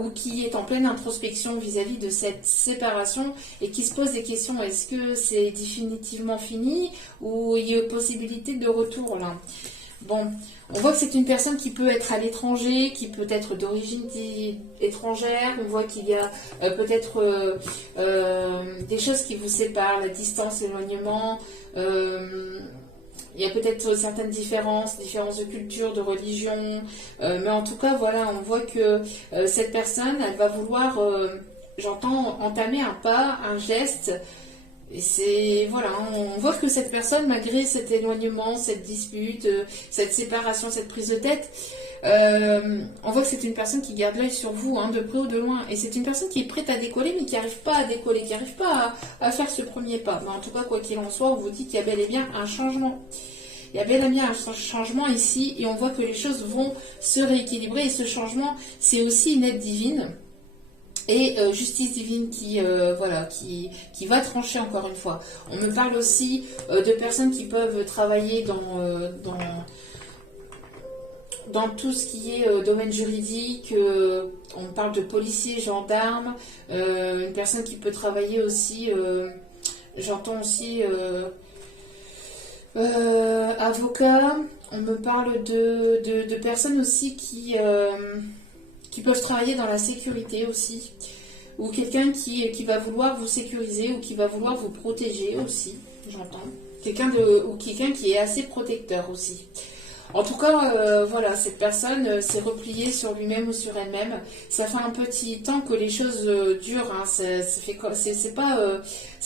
ou qui est en pleine introspection vis-à-vis de cette séparation et qui se pose des questions. Est-ce que c'est définitivement fini ou il y a possibilité de retour là? Bon, on voit que c'est une personne qui peut être à l'étranger, qui peut être d'origine étrangère. On voit qu'il y a peut-être des choses qui vous séparent, la distance, l'éloignement. Il y a peut-être certaines différences de culture, de religion. Mais en tout cas, voilà, on voit que cette personne, elle va vouloir, j'entends, entamer un pas, un geste. Et c'est, voilà, on voit que cette personne, malgré cet éloignement, cette dispute, cette séparation, cette prise de tête, on voit que c'est une personne qui garde l'œil sur vous, hein, de près ou de loin. Et c'est une personne qui est prête à décoller, mais qui n'arrive pas à décoller, qui n'arrive pas à faire ce premier pas. Mais en tout cas, quoi qu'il en soit, on vous dit qu'il y a bel et bien un changement. Il y a bel et bien un changement ici, et on voit que les choses vont se rééquilibrer. Et ce changement, c'est aussi une aide divine. Et justice divine qui va trancher encore une fois. On me parle aussi de personnes qui peuvent travailler dans tout ce qui est domaine juridique. On parle de policiers, gendarmes, une personne qui peut travailler aussi, j'entends aussi avocat. On me parle de personnes aussi qui peuvent travailler dans la sécurité aussi, ou quelqu'un qui va vouloir vous sécuriser ou qui va vouloir vous protéger aussi, j'entends. Ou quelqu'un qui est assez protecteur aussi. En tout cas, voilà, cette personne s'est repliée sur lui-même ou sur elle-même. Ça fait un petit temps que les choses durent. Hein. Ça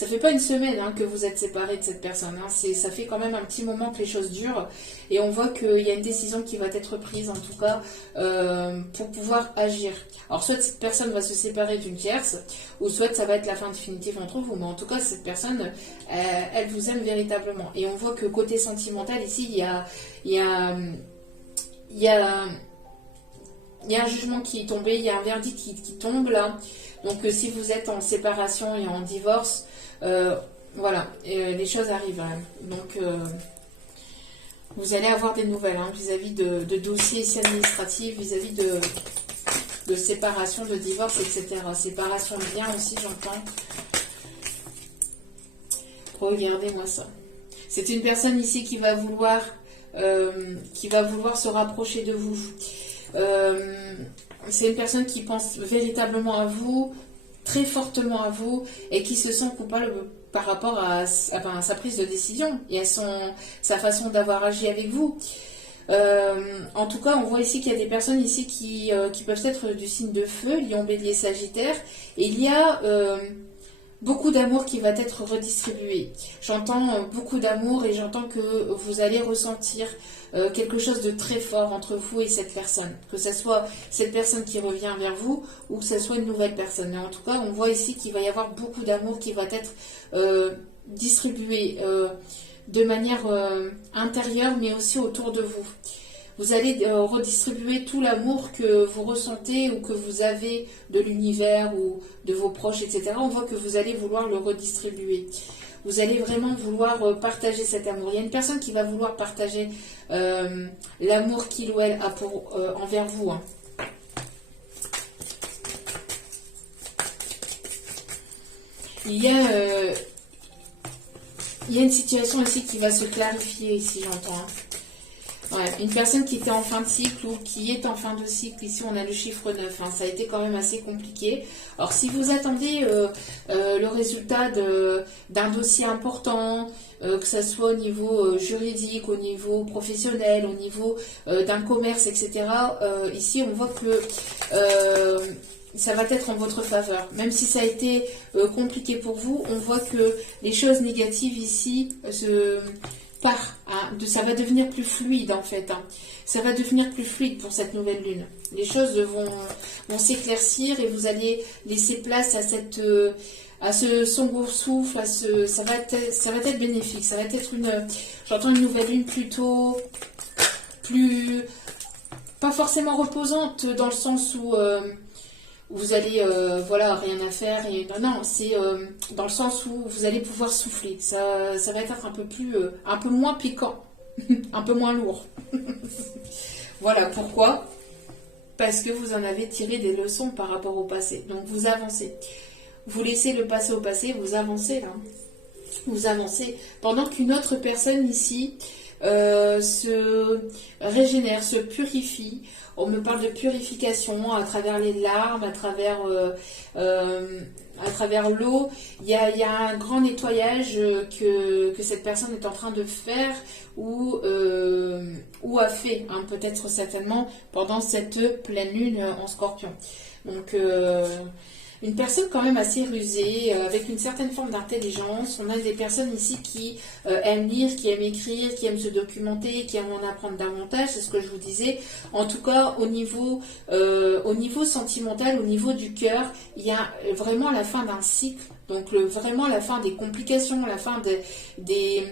fait pas une semaine hein, que vous êtes séparés de cette personne. Hein. Ça fait quand même un petit moment que les choses durent. Et on voit qu'il y a une décision qui va être prise, en tout cas, pour pouvoir agir. Alors, soit cette personne va se séparer d'une tierce, ou soit ça va être la fin définitive entre vous. Mais en tout cas, cette personne, elle vous aime véritablement. Et on voit que côté sentimental, ici, il y a un jugement qui est tombé, il y a un verdict qui tombe là. Donc si vous êtes en séparation et en divorce, voilà, les choses arrivent. Hein. Donc Vous allez avoir des nouvelles vis-à-vis de dossiers ici administratifs, vis-à-vis de séparation, de divorce, etc. Séparation de biens aussi, j'entends. Regardez-moi ça. C'est une personne ici qui va vouloir se rapprocher de vous. C'est une personne qui pense véritablement à vous, très fortement à vous, et qui se sent coupable par rapport à sa prise de décision et à sa façon d'avoir agi avec vous. En tout cas, on voit ici qu'il y a des personnes ici qui peuvent être du signe de feu, Lion, Bélier, Sagittaire, et il y a beaucoup d'amour qui va être redistribué. J'entends beaucoup d'amour et j'entends que vous allez ressentir quelque chose de très fort entre vous et cette personne. Que ce soit cette personne qui revient vers vous ou que ce soit une nouvelle personne. Mais en tout cas, on voit ici qu'il va y avoir beaucoup d'amour qui va être distribué de manière intérieure mais aussi autour de vous. Vous allez redistribuer tout l'amour que vous ressentez ou que vous avez de l'univers ou de vos proches, etc. On voit que vous allez vouloir le redistribuer. Vous allez vraiment vouloir partager cet amour. Il y a une personne qui va vouloir partager l'amour qu'il ou elle a envers vous. Il y a une situation ici qui va se clarifier ici, j'entends. Ouais, une personne qui était en fin de cycle ou qui est en fin de cycle, ici on a le chiffre 9, ça a été quand même assez compliqué. Alors si vous attendez le résultat d'un dossier important, que ce soit au niveau juridique, au niveau professionnel, au niveau d'un commerce, etc., ici on voit que ça va être en votre faveur. Même si ça a été compliqué pour vous, on voit que les choses négatives ici ça va devenir plus fluide en fait. Ça va devenir plus fluide pour cette nouvelle lune. Les choses vont s'éclaircir et vous allez laisser place à ce second souffle, ça va être bénéfique. Ça va être j'entends une nouvelle lune plutôt plus, pas forcément reposante dans le sens où vous allez, rien à faire. Non, c'est dans le sens où vous allez pouvoir souffler. Ça va être un peu moins piquant, un peu moins lourd. Voilà, pourquoi? Parce que vous en avez tiré des leçons par rapport au passé. Donc vous avancez. Vous laissez le passé au passé, vous avancez là. Vous avancez. Pendant qu'une autre personne ici se régénère, se purifie. On me parle de purification à travers les larmes, à travers l'eau. Il y a un grand nettoyage que cette personne est en train de faire ou a fait, peut-être certainement, pendant cette pleine lune en Scorpion. Donc, une personne quand même assez rusée, avec une certaine forme d'intelligence. On a des personnes ici qui aiment lire, qui aiment écrire, qui aiment se documenter, qui aiment en apprendre davantage, c'est ce que je vous disais. En tout cas, au niveau sentimental, au niveau du cœur, il y a vraiment la fin d'un cycle. Donc vraiment la fin des complications, la fin des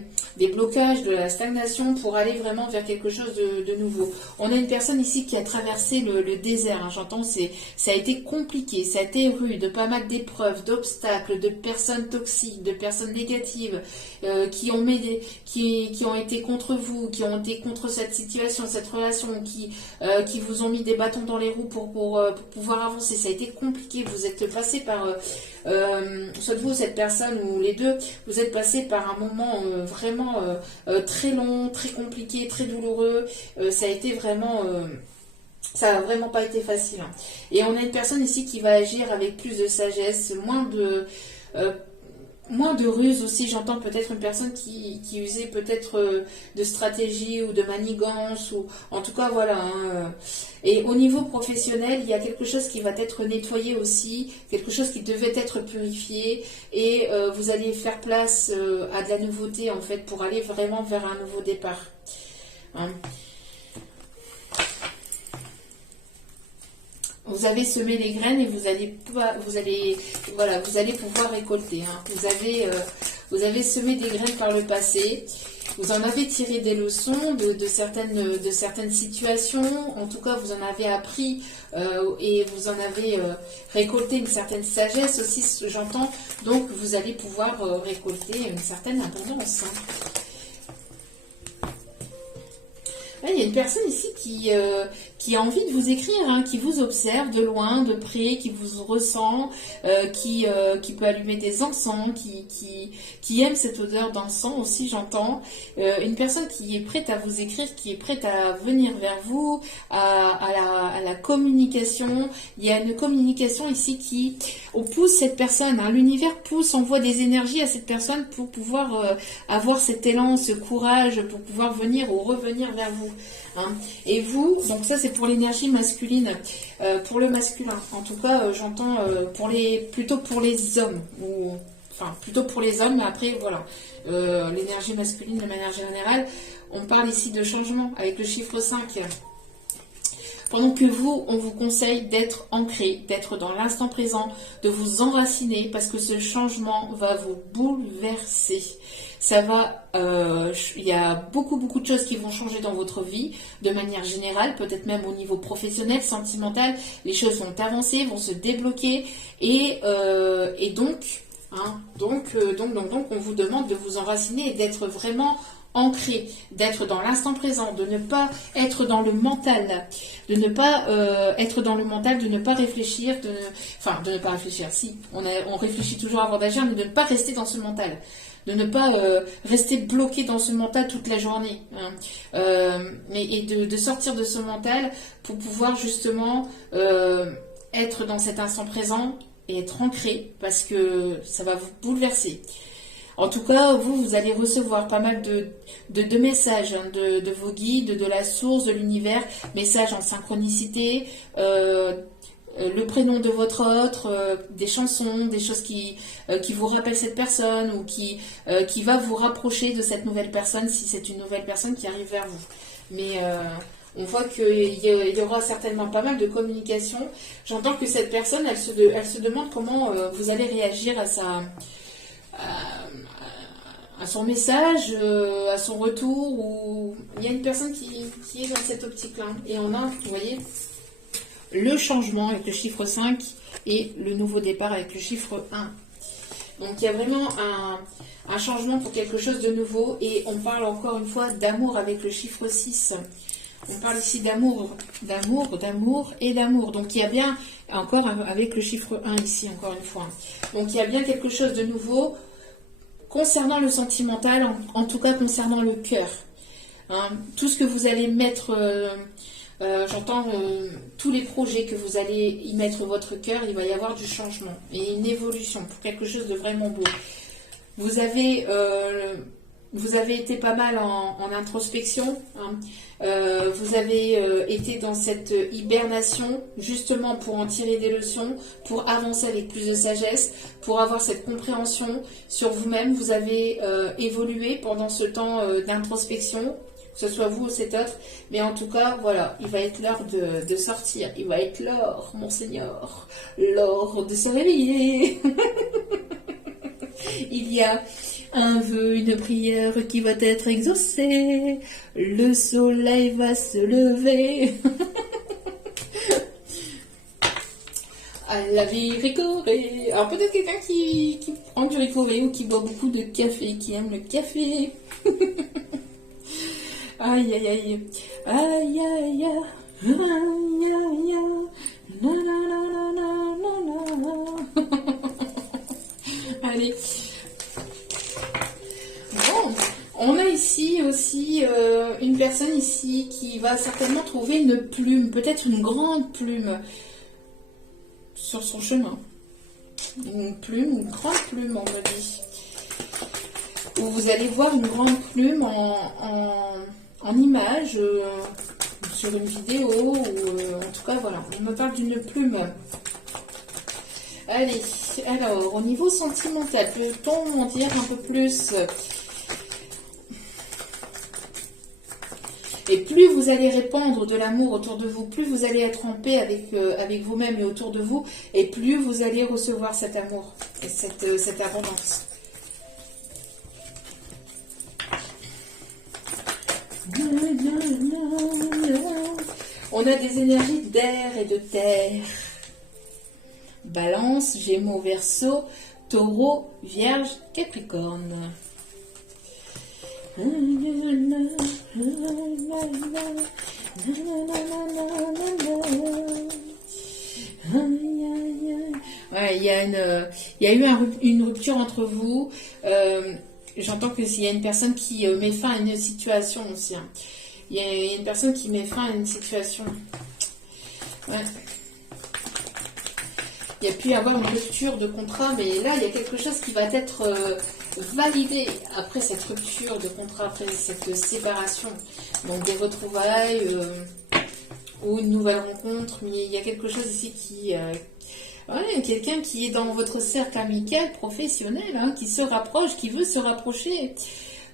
blocages, de la stagnation pour aller vraiment vers quelque chose de nouveau. On a une personne ici qui a traversé le désert, j'entends, ça a été compliqué, ça a été rude, pas mal d'épreuves, d'obstacles, de personnes toxiques, de personnes négatives qui ont été contre vous, qui ont été contre cette situation, cette relation, qui vous ont mis des bâtons dans les roues pour pouvoir avancer. Ça a été compliqué, vous êtes passé par... soit vous, cette personne ou les deux, vous êtes passé par un moment vraiment très long, très compliqué, très douloureux. Ça a été vraiment... ça n'a vraiment pas été facile. Et on a une personne ici qui va agir avec plus de sagesse, moins de ruse aussi. J'entends peut-être une personne qui usait peut-être de stratégie ou de manigance, ou en tout cas voilà. Et au niveau professionnel, il y a quelque chose qui va être nettoyé aussi, quelque chose qui devait être purifié, et vous allez faire place à de la nouveauté en fait pour aller vraiment vers un nouveau départ. Vous avez semé les graines et vous allez pouvoir récolter. Vous avez semé des graines par le passé. Vous en avez tiré des leçons de certaines situations. En tout cas, vous en avez appris et vous en avez récolté une certaine sagesse aussi, j'entends. Donc, vous allez pouvoir récolter une certaine abondance. Là, il y a une personne ici qui a envie de vous écrire, hein, qui vous observe de loin, de près, qui vous ressent, qui peut allumer des encens, qui aime cette odeur d'encens aussi, j'entends. Une personne qui est prête à vous écrire, qui est prête à venir vers vous, à la communication. Il y a une communication ici on pousse cette personne, hein, l'univers pousse, envoie des énergies à cette personne pour pouvoir avoir cet élan, ce courage, pour pouvoir venir ou revenir vers vous. Hein. Et vous, donc ça c'est pour l'énergie masculine, pour le masculin. En tout cas, j'entends plutôt pour les hommes, enfin plutôt pour les hommes, mais après voilà, l'énergie masculine de manière générale. On parle ici de changement avec le chiffre 5. Pendant que vous, on vous conseille d'être ancré, d'être dans l'instant présent, de vous enraciner, parce que ce changement va vous bouleverser. Ça va, il y a beaucoup de choses qui vont changer dans votre vie, de manière générale, peut-être même au niveau professionnel, sentimental. Les choses vont avancer, vont se débloquer, et donc, on vous demande de vous enraciner et d'être vraiment ancré, d'être dans l'instant présent, de ne pas être dans le mental, de ne pas être dans le mental, de ne pas réfléchir, de ne pas réfléchir, si, on réfléchit toujours avant d'agir, mais de ne pas rester dans ce mental, de ne pas rester bloqué dans ce mental toute la journée, hein. Et de sortir de ce mental pour pouvoir justement être dans cet instant présent et être ancré, parce que ça va vous bouleverser. En tout cas, vous allez recevoir pas mal de messages, hein, de vos guides, de la source, de l'univers, messages en synchronicité, le prénom de votre autre, des chansons, des choses qui vous rappellent cette personne ou qui va vous rapprocher de cette nouvelle personne si c'est une nouvelle personne qui arrive vers vous. Mais on voit qu'il y aura certainement pas mal de communication. J'entends que cette personne, elle se demande comment vous allez réagir à son message, à son retour, ou il y a une personne qui est dans cette optique-là. Et on a, vous voyez, le changement avec le chiffre 5 et le nouveau départ avec le chiffre 1. Donc il y a vraiment un changement pour quelque chose de nouveau, et on parle encore une fois d'amour avec le chiffre 6. On parle ici d'amour et d'amour. Donc il y a bien, encore avec le chiffre 1 ici, encore une fois. Donc il y a bien quelque chose de nouveau concernant le sentimental, en tout cas concernant le cœur. Hein, tout ce que vous allez mettre, j'entends tous les projets que vous allez y mettre votre cœur, il va y avoir du changement et une évolution pour quelque chose de vraiment beau. Vous avez été pas mal en introspection, hein. Vous avez été dans cette hibernation justement pour en tirer des leçons, pour avancer avec plus de sagesse, pour avoir cette compréhension sur vous-même. Vous avez évolué pendant ce temps d'introspection, que ce soit vous ou cet autre, mais en tout cas, voilà, il va être l'heure de sortir, il va être l'heure, mon Seigneur, l'heure de se réveiller. Il y a un vœu, une prière qui va être exaucée. Le soleil va se lever. À la vie ricorée. Alors peut-être quelqu'un qui prend du ricoré ou qui boit beaucoup de café, qui aime le café. Aïe aïe aïe. Aïe aïe aïe. Aïe aïe aïe. Na na na na na na. Allez. Bon, on a ici aussi une personne ici qui va certainement trouver une plume, peut-être une grande plume sur son chemin. Une grande plume, on me dit. Où vous allez voir une grande plume en image, sur une vidéo, ou en tout cas, voilà, on me parle d'une plume. Allez, alors, au niveau sentimental, peut-on en dire un peu plus ? Et plus vous allez répandre de l'amour autour de vous, plus vous allez être en paix avec vous-même et autour de vous, et plus vous allez recevoir cet amour et cette abondance. On a des énergies d'air et de terre. Balance, Gémeaux, Verseau, Taureau, Vierge, Capricorne. Ouais, il y a eu une rupture entre vous. J'entends qu'il y a une personne qui met fin à une situation aussi, hein. Il y a une personne qui met fin à une situation. Ouais. Il y a pu y avoir une rupture de contrat, mais là, il y a quelque chose qui va être validé après cette rupture de contrat, après cette séparation. Donc des retrouvailles ou une nouvelle rencontre, mais il y a quelque chose ici qui... ouais, quelqu'un qui est dans votre cercle amical, professionnel, hein, qui se rapproche, qui veut se rapprocher.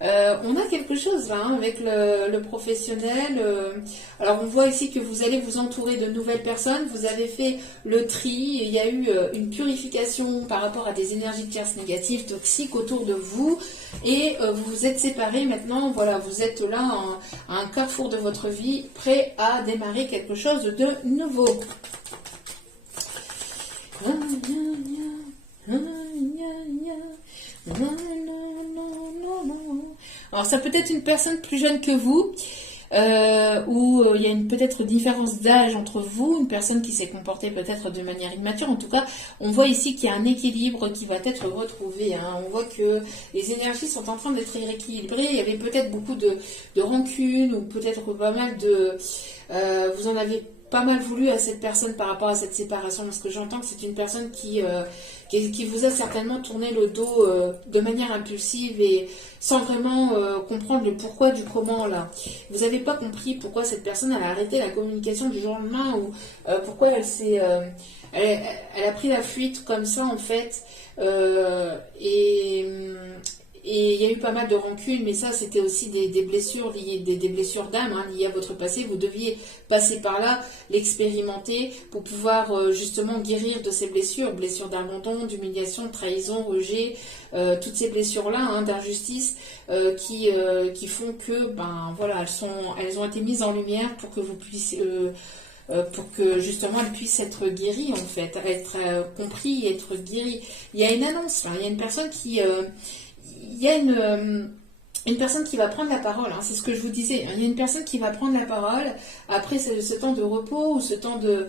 On a quelque chose là, hein, avec le professionnel. Alors on voit ici que vous allez vous entourer de nouvelles personnes. Vous avez fait le tri. Il y a eu une purification par rapport à des énergies tierces négatives, toxiques autour de vous. Et vous vous êtes séparés maintenant. Voilà, vous êtes là à un carrefour de votre vie, prêt à démarrer quelque chose de nouveau. Alors ça peut être une personne plus jeune que vous, où il y a peut-être différence d'âge entre vous, une personne qui s'est comportée peut-être de manière immature. En tout cas, on voit ici qu'il y a un équilibre qui va être retrouvé, hein. On voit que les énergies sont en train d'être rééquilibrées. Il y avait peut-être beaucoup de rancune, ou peut-être pas mal de... vous en avez pas mal voulu à cette personne par rapport à cette séparation, parce que j'entends que c'est une personne qui vous a certainement tourné le dos de manière impulsive et sans vraiment comprendre le pourquoi du comment là. Vous n'avez pas compris pourquoi cette personne elle a arrêté la communication du jour au lendemain, ou pourquoi elle a pris la fuite comme ça en fait, et il y a eu pas mal de rancune, mais ça c'était aussi des blessures liées, des blessures d'âme, hein, liées à votre passé. Vous deviez passer par là, l'expérimenter pour pouvoir justement guérir de ces blessures, blessures d'abandon, d'humiliation, de trahison, rejet, toutes ces blessures-là, hein, d'injustice, qui font que, ben voilà, elles ont été mises en lumière pour que vous puissiez... pour que justement elles puissent être guéries en fait, être compris, être guéries. Il y a une annonce là, il y a une personne qui... il y a une personne qui va prendre la parole, hein, c'est ce que je vous disais, hein, il y a une personne qui va prendre la parole après ce temps de repos ou ce temps de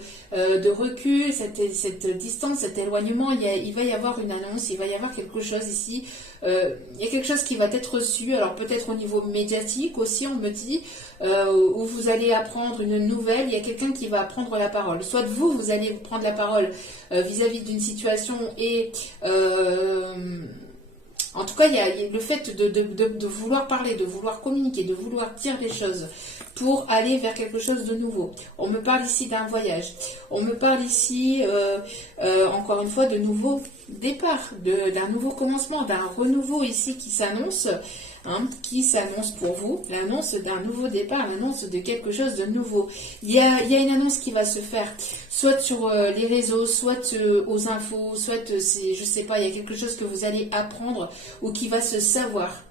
recul, cette distance, cet éloignement. Il va y avoir une annonce, il va y avoir quelque chose ici, il y a quelque chose qui va être reçu, alors peut-être au niveau médiatique aussi, on me dit, où vous allez apprendre une nouvelle. Il y a quelqu'un qui va prendre la parole, soit vous allez prendre la parole vis-à-vis d'une situation et... en tout cas, il y a le fait de vouloir parler, de vouloir communiquer, de vouloir dire les choses pour aller vers quelque chose de nouveau. On me parle ici d'un voyage. On me parle ici, encore une fois, de nouveaux départs, d'un nouveau commencement, d'un renouveau ici qui s'annonce. Qui s'annonce pour vous, l'annonce d'un nouveau départ, l'annonce de quelque chose de nouveau. Il y a une annonce qui va se faire, soit sur les réseaux, soit aux infos, soit, je sais pas, il y a quelque chose que vous allez apprendre ou qui va se savoir.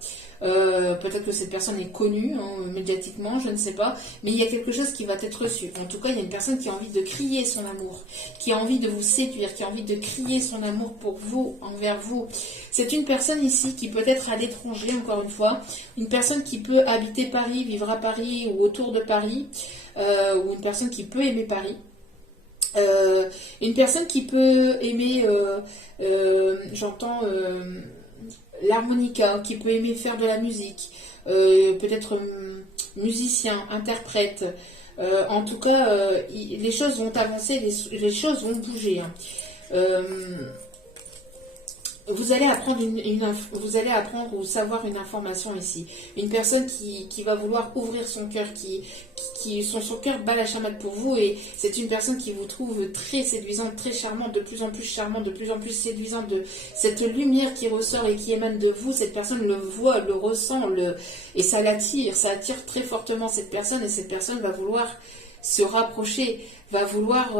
Peut-être que cette personne est connue, hein, médiatiquement, je ne sais pas, mais il y a quelque chose qui va être reçu. En tout cas, il y a une personne qui a envie de crier son amour, qui a envie de vous séduire, qui a envie de crier son amour pour vous, envers vous. C'est une personne ici qui peut être à l'étranger, encore une fois, une personne qui peut habiter Paris, vivre à Paris ou autour de Paris, ou une personne qui peut aimer Paris. Une personne qui peut aimer, j'entends... l'harmonica, qui peut aimer faire de la musique, peut-être musicien, interprète. En tout cas, les choses vont avancer, les choses vont bouger, hein. Vous allez apprendre vous allez apprendre ou savoir une information ici. Une personne qui va vouloir ouvrir son cœur, son cœur bat la chamade pour vous, et c'est une personne qui vous trouve très séduisante, très charmante, de plus en plus charmante, de plus en plus séduisante, de cette lumière qui ressort et qui émane de vous. Cette personne le voit, le ressent, et ça l'attire, ça attire très fortement cette personne, et cette personne va vouloir se rapprocher, va vouloir...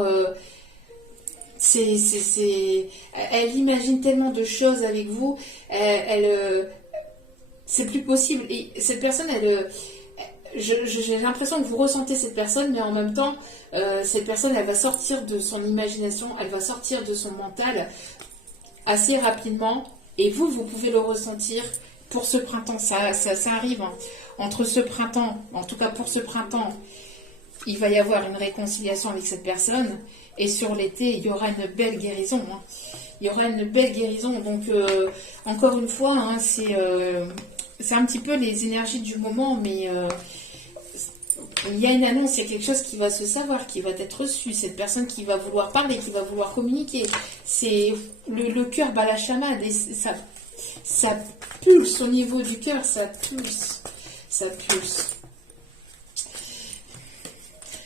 elle imagine tellement de choses avec vous, c'est plus possible. Et cette personne, j'ai l'impression que vous ressentez cette personne, mais en même temps, cette personne, elle va sortir de son imagination, elle va sortir de son mental assez rapidement, et vous pouvez le ressentir pour ce printemps, ça arrive, hein. Entre ce printemps, en tout cas pour ce printemps, il va y avoir une réconciliation avec cette personne. Et sur l'été, il y aura une belle guérison, hein. Il y aura une belle guérison. Donc, encore une fois, hein, c'est un petit peu les énergies du moment, mais il y a une annonce, il y a quelque chose qui va se savoir, qui va être reçu. Cette personne qui va vouloir parler, qui va vouloir communiquer. C'est le cœur bat la chamade et ça pulse au niveau du cœur, ça pulse. Ça pulse.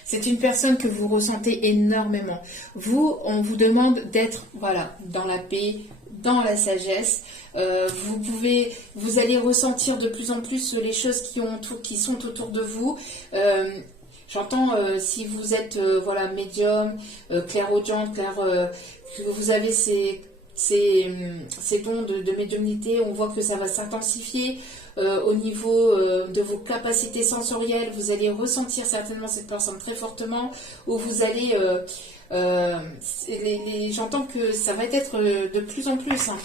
C'est une personne que vous ressentez énormément. Vous, on vous demande d'être, voilà, dans la paix, dans la sagesse. Vous allez ressentir de plus en plus les choses qui sont autour de vous. J'entends si vous êtes, voilà, médium, clairaudient, que vous avez ces dons de médiumnité, on voit que ça va s'intensifier. Au niveau de vos capacités sensorielles, vous allez ressentir certainement cette personne très fortement, ou vous allez... j'entends que ça va être de plus en plus, hein.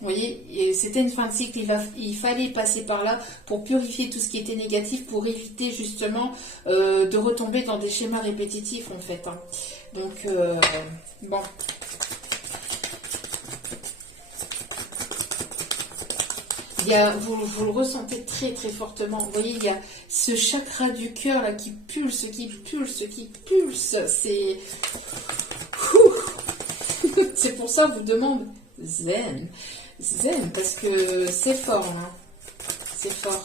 Vous voyez, c'était une fin de cycle, il fallait passer par là pour purifier tout ce qui était négatif, pour éviter justement de retomber dans des schémas répétitifs en fait, hein. Donc, bon... Vous le ressentez très très fortement. Vous voyez, il y a ce chakra du cœur là qui pulse, qui pulse, qui pulse. C'est... C'est pour ça que je vous demande zen. Zen, parce que c'est fort, hein. C'est fort.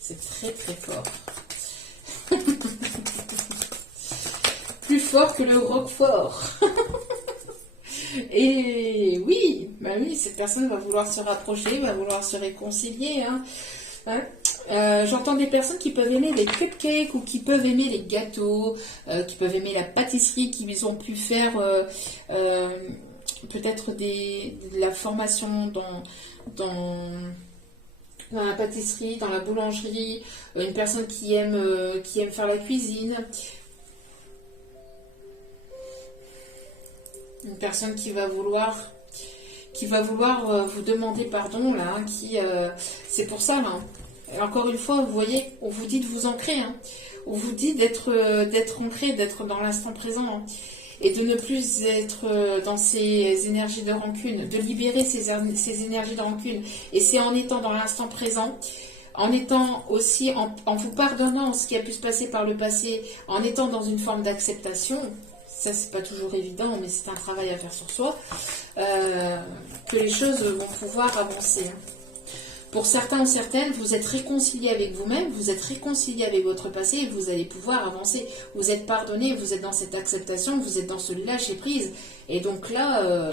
C'est très très fort. Plus fort que le roquefort. Et oui, bah oui, cette personne va vouloir se rapprocher, va vouloir se réconcilier, hein. Hein. J'entends des personnes qui peuvent aimer les cupcakes ou qui peuvent aimer les gâteaux, qui peuvent aimer la pâtisserie, qui ont pu faire peut-être de la formation dans la pâtisserie, dans la boulangerie, une personne qui aime faire la cuisine. Une personne qui va vouloir vous demander pardon, là, hein, c'est pour ça, là. Encore une fois, vous voyez, on vous dit de vous ancrer, hein. On vous dit d'être ancré, d'être dans l'instant présent, hein, et de ne plus être dans ces énergies de rancune, de libérer ces énergies de rancune. Et c'est en étant dans l'instant présent, en étant aussi, en vous pardonnant ce qui a pu se passer par le passé, en étant dans une forme d'acceptation. Ça, c'est pas toujours évident, mais c'est un travail à faire sur soi, que les choses vont pouvoir avancer. Pour certains ou certaines, vous êtes réconciliés avec vous-même, vous êtes réconciliés avec votre passé et vous allez pouvoir avancer. Vous êtes pardonné, vous êtes dans cette acceptation, vous êtes dans ce lâcher-prise. Et donc là,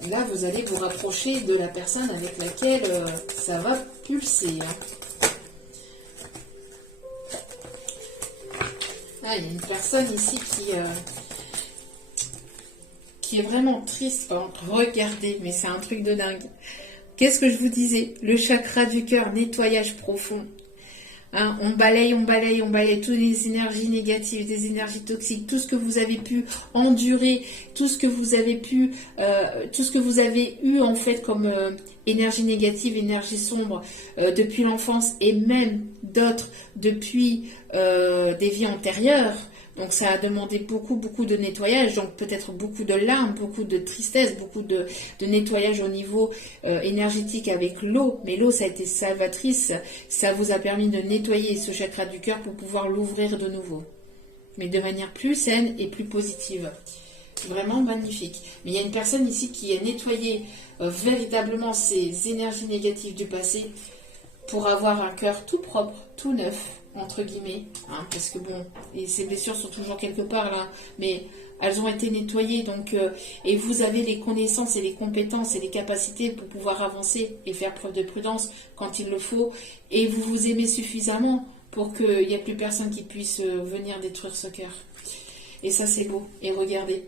vous allez vous rapprocher de la personne avec laquelle ça va pulser, hein. Ah, il y a une personne ici qui est vraiment triste. Oh, regardez, mais c'est un truc de dingue. Qu'est-ce que je vous disais? Le chakra du cœur, nettoyage profond. Hein, on balaye toutes les énergies négatives, des énergies toxiques, tout ce que vous avez pu endurer, tout ce que vous avez eu en fait comme énergie négative, énergie sombre depuis l'enfance et même d'autres depuis des vies antérieures. Donc ça a demandé beaucoup de nettoyage, donc peut-être beaucoup de larmes, beaucoup de tristesse, beaucoup de nettoyage au niveau énergétique avec l'eau. Mais l'eau, ça a été salvatrice, ça vous a permis de nettoyer ce chakra du cœur pour pouvoir l'ouvrir de nouveau. Mais de manière plus saine et plus positive. Vraiment magnifique. Mais il y a une personne ici qui a nettoyé véritablement ces énergies négatives du passé pour avoir un cœur tout propre, tout neuf, entre guillemets, hein, parce que bon, et ces blessures sont toujours quelque part là, mais elles ont été nettoyées, donc et vous avez les connaissances et les compétences et les capacités pour pouvoir avancer et faire preuve de prudence quand il le faut, et vous vous aimez suffisamment pour qu'il n'y ait plus personne qui puisse venir détruire ce cœur. Et ça c'est beau, et regardez,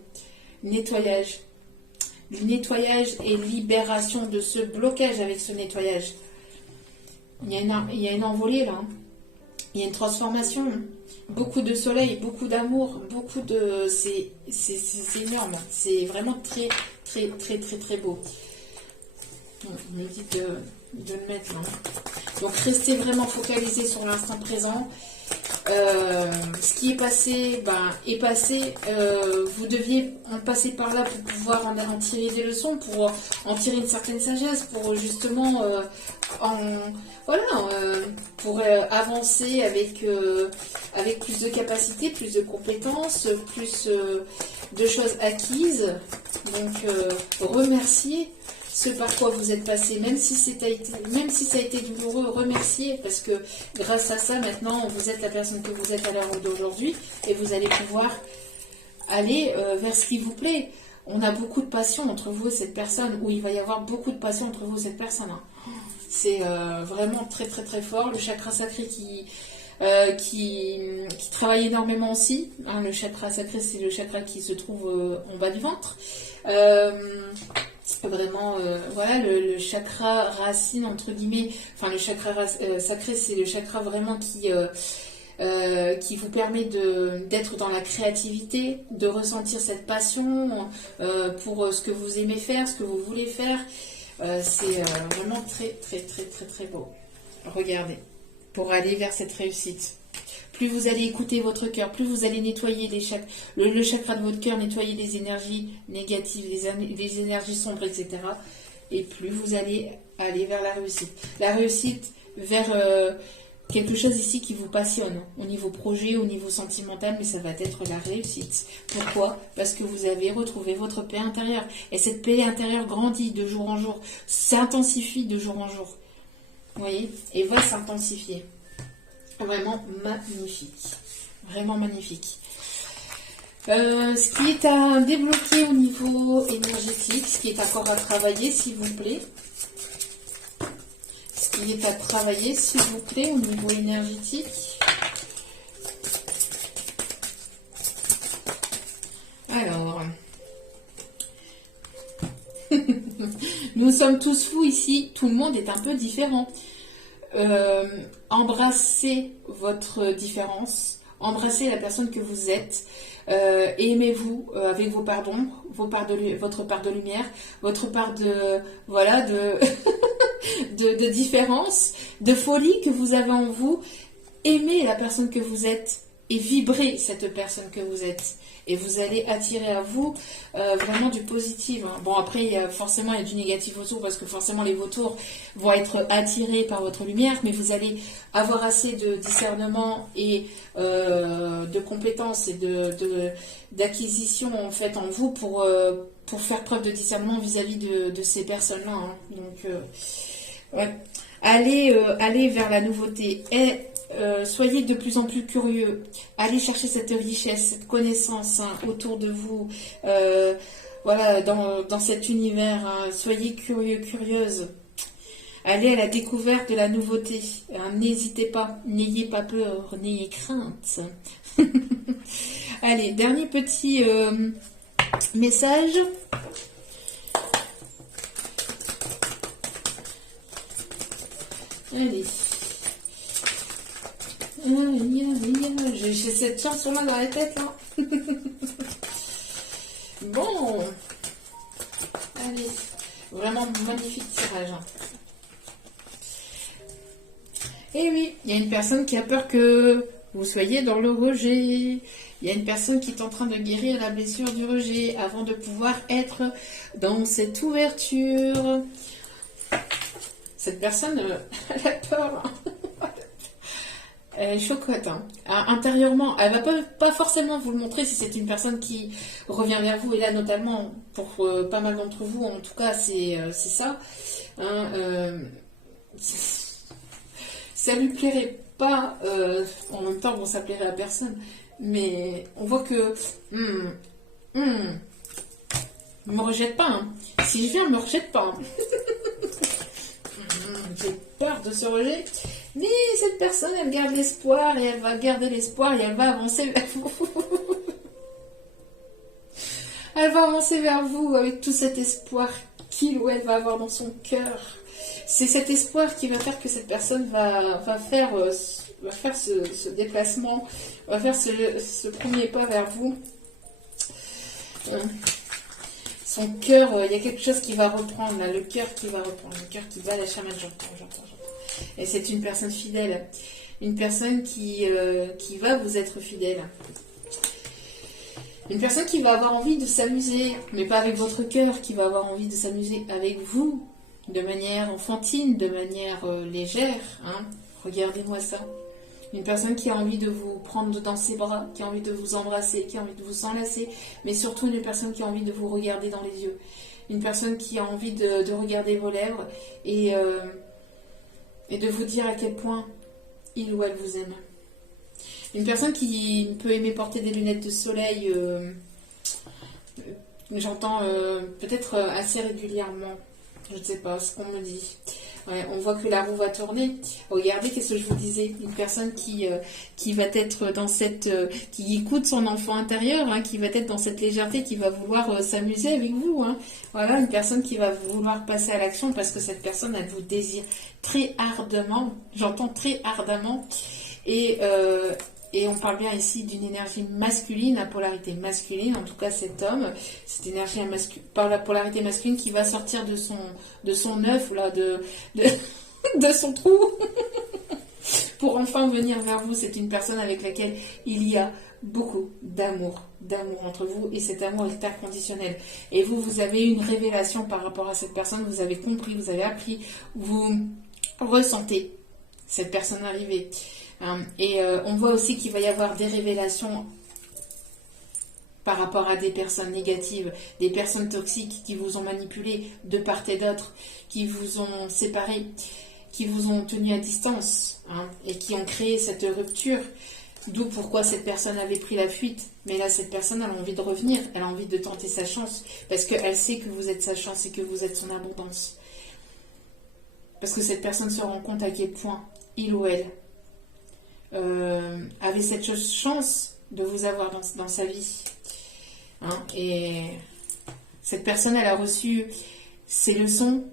nettoyage et libération de ce blocage avec ce nettoyage. Il y a une envolée là, hein. Il y a une transformation, beaucoup de soleil, beaucoup d'amour, c'est énorme, c'est vraiment très très très très très beau. On me dit de le mettre là. Donc restez vraiment focalisé sur l'instant présent. Ce qui est passé, est passé. Vous deviez en passer par là pour pouvoir en tirer des leçons, pour en tirer une certaine sagesse, pour justement pour avancer avec plus de capacités, plus de compétences, plus de choses acquises. Donc remerciez ce par quoi vous êtes passé, même si ça a été douloureux, remerciez, parce que grâce à ça, maintenant, vous êtes la personne que vous êtes à l'heure d'aujourd'hui, et vous allez pouvoir aller vers ce qui vous plaît. On a beaucoup de passion entre vous et cette personne, ou il va y avoir beaucoup de passion entre vous et cette personne. Hein. C'est vraiment très très très fort. Le chakra sacré qui travaille énormément aussi. Hein, le chakra sacré, c'est le chakra qui se trouve en bas du ventre. Vraiment, voilà, le chakra racine, entre guillemets, enfin le chakra sacré, c'est le chakra vraiment qui vous permet d'être dans la créativité, de ressentir cette passion pour ce que vous aimez faire, ce que vous voulez faire. C'est vraiment très très très très très beau. Regardez, pour aller vers cette réussite. Plus vous allez écouter votre cœur, plus vous allez nettoyer le chakra de votre cœur, nettoyer les énergies négatives, les énergies sombres, etc. Et plus vous allez aller vers la réussite. La réussite vers quelque chose ici qui vous passionne, au niveau projet, au niveau sentimental, mais ça va être la réussite. Pourquoi? Parce que vous avez retrouvé votre paix intérieure. Et cette paix intérieure grandit de jour en jour, s'intensifie de jour en jour. Vous voyez? Et va s'intensifier. Vraiment magnifique. Vraiment magnifique. Ce qui est à débloquer au niveau énergétique, ce qui est encore à travailler, s'il vous plaît. Ce qui est à travailler, s'il vous plaît, au niveau énergétique. Alors. Nous sommes tous fous ici. Tout le monde est un peu différent. Embrassez votre différence, embrassez la personne que vous êtes, aimez-vous avec vos parts d'ombre, votre part de lumière, votre part de de différence, de folie que vous avez en vous. Aimez la personne que vous êtes et vibrez cette personne que vous êtes. Et vous allez attirer à vous vraiment du positif. Hein. Bon, après, il y a du négatif autour, parce que forcément, les vautours vont être attirés par votre lumière, mais vous allez avoir assez de discernement et de compétences et d'acquisition en fait en vous pour faire preuve de discernement vis-à-vis de ces personnes-là. Hein. Donc, ouais. Allez vers la nouveauté. Et soyez de plus en plus curieux. Allez chercher cette richesse, cette connaissance autour de vous. Voilà, dans cet univers. Soyez curieux, curieuse. Allez à la découverte de la nouveauté. N'hésitez pas. N'ayez pas peur. N'ayez crainte. Allez, dernier petit message. Allez. J'ai cette chanson-là dans la tête, là. Bon. Allez. Vraiment magnifique tirage. Et oui, il y a une personne qui a peur que vous soyez dans le rejet. Il y a une personne qui est en train de guérir la blessure du rejet avant de pouvoir être dans cette ouverture. Cette personne, elle a peur. Elle est chocotte. Hein. Intérieurement, elle va pas forcément vous le montrer si c'est une personne qui revient vers vous. Et là, notamment, pour pas mal d'entre vous, en tout cas, c'est ça. Hein, ça lui plairait pas. En même temps, bon, ça plairait à personne. Mais on voit que... ne me rejette pas. Hein. Si je viens, me rejette pas. Hein. J'ai peur de ce rejet. Mais cette personne, elle garde l'espoir et elle va garder l'espoir et elle va avancer vers vous. Elle va avancer vers vous avec tout cet espoir qu'il ou elle va avoir dans son cœur. C'est cet espoir qui va faire que cette personne va faire ce déplacement, va faire ce premier pas vers vous. son cœur, il y a quelque chose qui va reprendre, là, le cœur qui va reprendre, le cœur qui bat la chamade, j'entends. Et c'est une personne fidèle, une personne qui va vous être fidèle. Une personne qui va avoir envie de s'amuser, mais pas avec votre cœur, qui va avoir envie de s'amuser avec vous, de manière enfantine, de manière légère. Hein. Regardez-moi ça. Une personne qui a envie de vous prendre dans ses bras, qui a envie de vous embrasser, qui a envie de vous enlacer, mais surtout une personne qui a envie de vous regarder dans les yeux. Une personne qui a envie de regarder vos lèvres et de vous dire à quel point il ou elle vous aime. Une personne qui peut aimer porter des lunettes de soleil, j'entends peut-être assez régulièrement, je ne sais pas ce qu'on me dit. Ouais, on voit que la roue va tourner. Regardez, qu'est-ce que je vous disais, une personne qui va être dans cette... qui écoute son enfant intérieur, hein, qui va être dans cette légèreté, qui va vouloir s'amuser avec vous. Hein. Voilà, une personne qui va vouloir passer à l'action parce que cette personne, elle vous désire très ardemment. J'entends très ardemment. Et on parle bien ici d'une énergie masculine, à polarité masculine, en tout cas cet homme, cette énergie par la polarité masculine qui va sortir de son œuf, là, de son trou, pour enfin venir vers vous. C'est une personne avec laquelle il y a beaucoup d'amour entre vous, et cet amour est inconditionnel. Et vous avez une révélation par rapport à cette personne, vous avez compris, vous avez appris, vous ressentez cette personne arriver. Et on voit aussi qu'il va y avoir des révélations par rapport à des personnes négatives, des personnes toxiques qui vous ont manipulé de part et d'autre, qui vous ont séparé, qui vous ont tenu à distance, hein, et qui ont créé cette rupture. D'où pourquoi cette personne avait pris la fuite. Mais là, cette personne, elle a envie de revenir, elle a envie de tenter sa chance, parce qu'elle sait que vous êtes sa chance et que vous êtes son abondance. Parce que cette personne se rend compte à quel point il ou elle avait cette chance de vous avoir dans sa vie. Hein, et cette personne, elle a reçu ses leçons,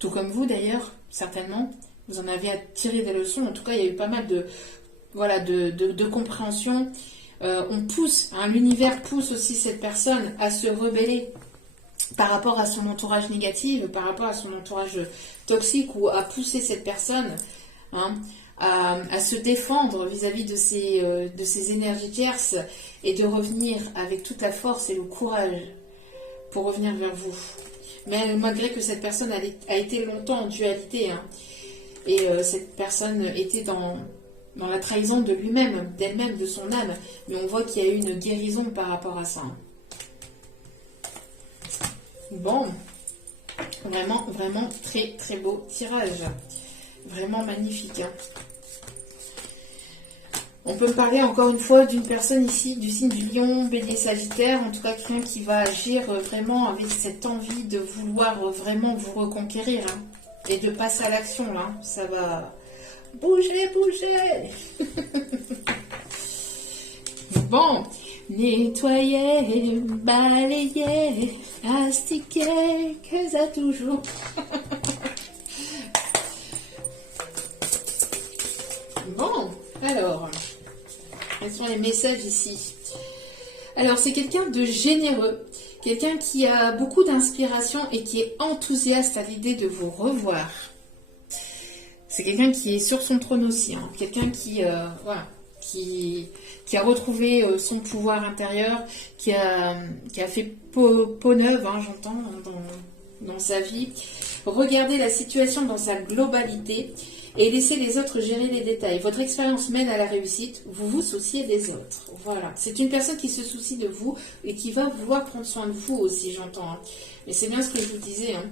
tout comme vous d'ailleurs, certainement. Vous en avez à tirer des leçons. En tout cas, il y a eu pas mal de compréhension. On pousse, hein, l'univers pousse aussi cette personne à se rebeller par rapport à son entourage négatif, par rapport à son entourage toxique, ou à pousser cette personne, hein, à se défendre vis-à-vis de ces énergies tierces et de revenir avec toute la force et le courage pour revenir vers vous. Mais malgré que cette personne a été longtemps en dualité, hein, et cette personne était dans la trahison de lui-même, d'elle-même, de son âme, mais on voit qu'il y a eu une guérison par rapport à ça. Bon, vraiment, vraiment très très beau tirage. Vraiment magnifique. Hein. On peut me parler encore une fois d'une personne ici, du signe du lion, bélier, sagittaire, en tout cas quelqu'un qui va agir vraiment avec cette envie de vouloir vraiment vous reconquérir, hein, et de passer à l'action, là. Ça va bouger, bouger. Bon, nettoyer, balayer, astiquer, que ça toujours. Bon, alors, quels sont les messages ici? Alors, c'est quelqu'un de généreux, quelqu'un qui a beaucoup d'inspiration et qui est enthousiaste à l'idée de vous revoir. C'est quelqu'un qui est sur son trône aussi, hein, quelqu'un qui a retrouvé son pouvoir intérieur, qui a fait peau neuve, hein, j'entends, dans sa vie. Regardez la situation dans sa globalité et laissez les autres gérer les détails. Votre expérience mène à la réussite, vous vous souciez des autres. Voilà, c'est une personne qui se soucie de vous et qui va vouloir prendre soin de vous aussi, j'entends. Hein. Mais c'est bien ce que je vous disais, hein.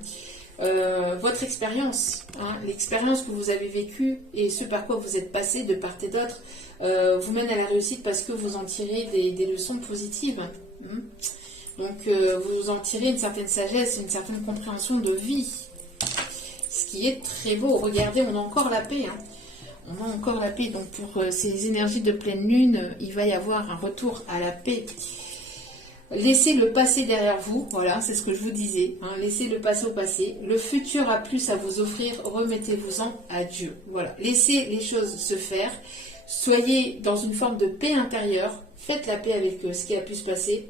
Votre expérience, hein, l'expérience que vous avez vécue et ce par quoi vous êtes passé de part et d'autre, vous mène à la réussite parce que vous en tirez des leçons positives. Hein. Donc vous en tirez une certaine sagesse, une certaine compréhension de vie. Ce qui est très beau. Regardez, on a encore la paix. Hein. On a encore la paix. Donc pour ces énergies de pleine lune, il va y avoir un retour à la paix. Laissez le passé derrière vous, voilà, c'est ce que je vous disais. Hein, laissez le passé au passé. Le futur a plus à vous offrir, remettez-vous-en à Dieu. Voilà, laissez les choses se faire. Soyez dans une forme de paix intérieure. Faites la paix avec ce qui a pu se passer.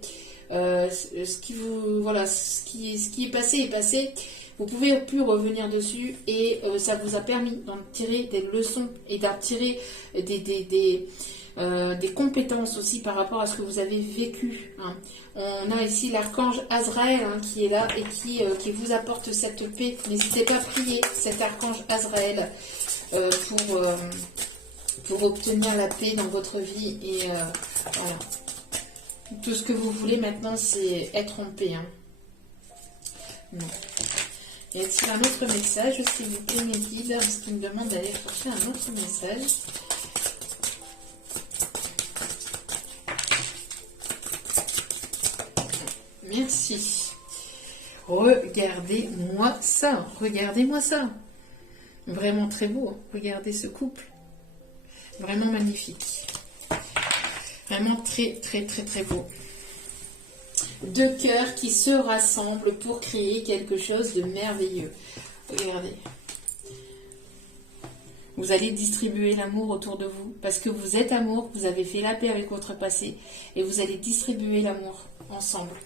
Ce qui vous, voilà, ce qui est passé est passé. Vous pouvez plus revenir dessus et ça vous a permis d'en tirer des leçons et d'en tirer des compétences aussi par rapport à ce que vous avez vécu. Hein. On a ici l'archange Azraël hein, qui est là et qui vous apporte cette paix. N'hésitez pas à prier cet archange Azraël pour obtenir la paix dans votre vie. Et voilà. Tout ce que vous voulez maintenant, c'est être en paix. Hein. Non. Y a-t-il un autre message, s'il vous plaît, mes guides, parce qu'ils me demandent d'aller chercher un autre message. Merci. Regardez-moi ça. Regardez-moi ça. Vraiment très beau. Hein. Regardez ce couple. Vraiment magnifique. Vraiment très, très, très, très beau. Deux cœurs qui se rassemblent pour créer quelque chose de merveilleux. Regardez. Vous allez distribuer l'amour autour de vous. Parce que vous êtes amour, vous avez fait la paix avec votre passé. Et vous allez distribuer l'amour ensemble.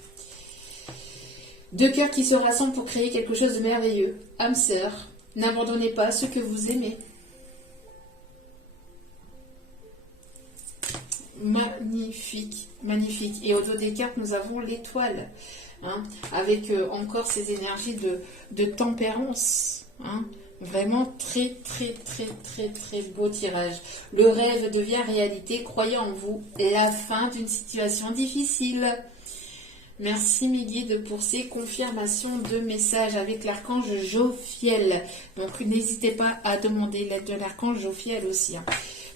Deux cœurs qui se rassemblent pour créer quelque chose de merveilleux. Âme sœur, n'abandonnez pas ce que vous aimez. Magnifique, magnifique. Et au dos des cartes, nous avons l'étoile. Hein, avec encore ces énergies de tempérance. Hein. Vraiment très, très, très, très, très beau tirage. Le rêve devient réalité. Croyez en vous. La fin d'une situation difficile. Merci mes guides pour ces confirmations de messages avec l'archange Jophiel. Donc n'hésitez pas à demander l'aide de l'archange Jophiel aussi. Hein,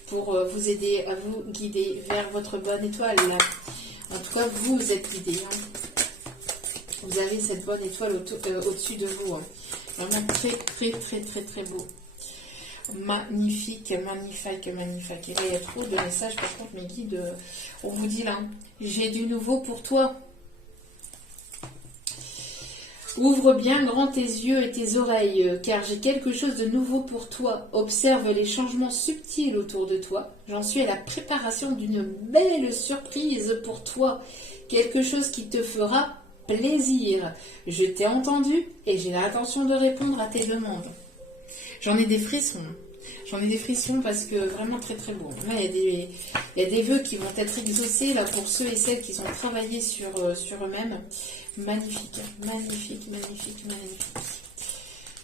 pour vous aider à vous guider vers votre bonne étoile. En tout cas, vous êtes guidés. Hein. Vous avez cette bonne étoile au-dessus de vous. Hein. Vraiment très, très, très, très, très beau. Magnifique, magnifique, magnifique. Et là, il y a trop de messages. Par contre, mes guides, on vous dit là, j'ai du nouveau pour toi. Ouvre bien grand tes yeux et tes oreilles, car j'ai quelque chose de nouveau pour toi. Observe les changements subtils autour de toi. J'en suis à la préparation d'une belle surprise pour toi. Quelque chose qui te fera plaisir. Je t'ai entendu et j'ai l'intention de répondre à tes demandes. J'en ai des frissons. J'en ai des frissons parce que vraiment très très beau. Là, il y a des vœux qui vont être exaucés là pour ceux et celles qui ont travaillé sur eux-mêmes. Magnifique, magnifique, magnifique, magnifique.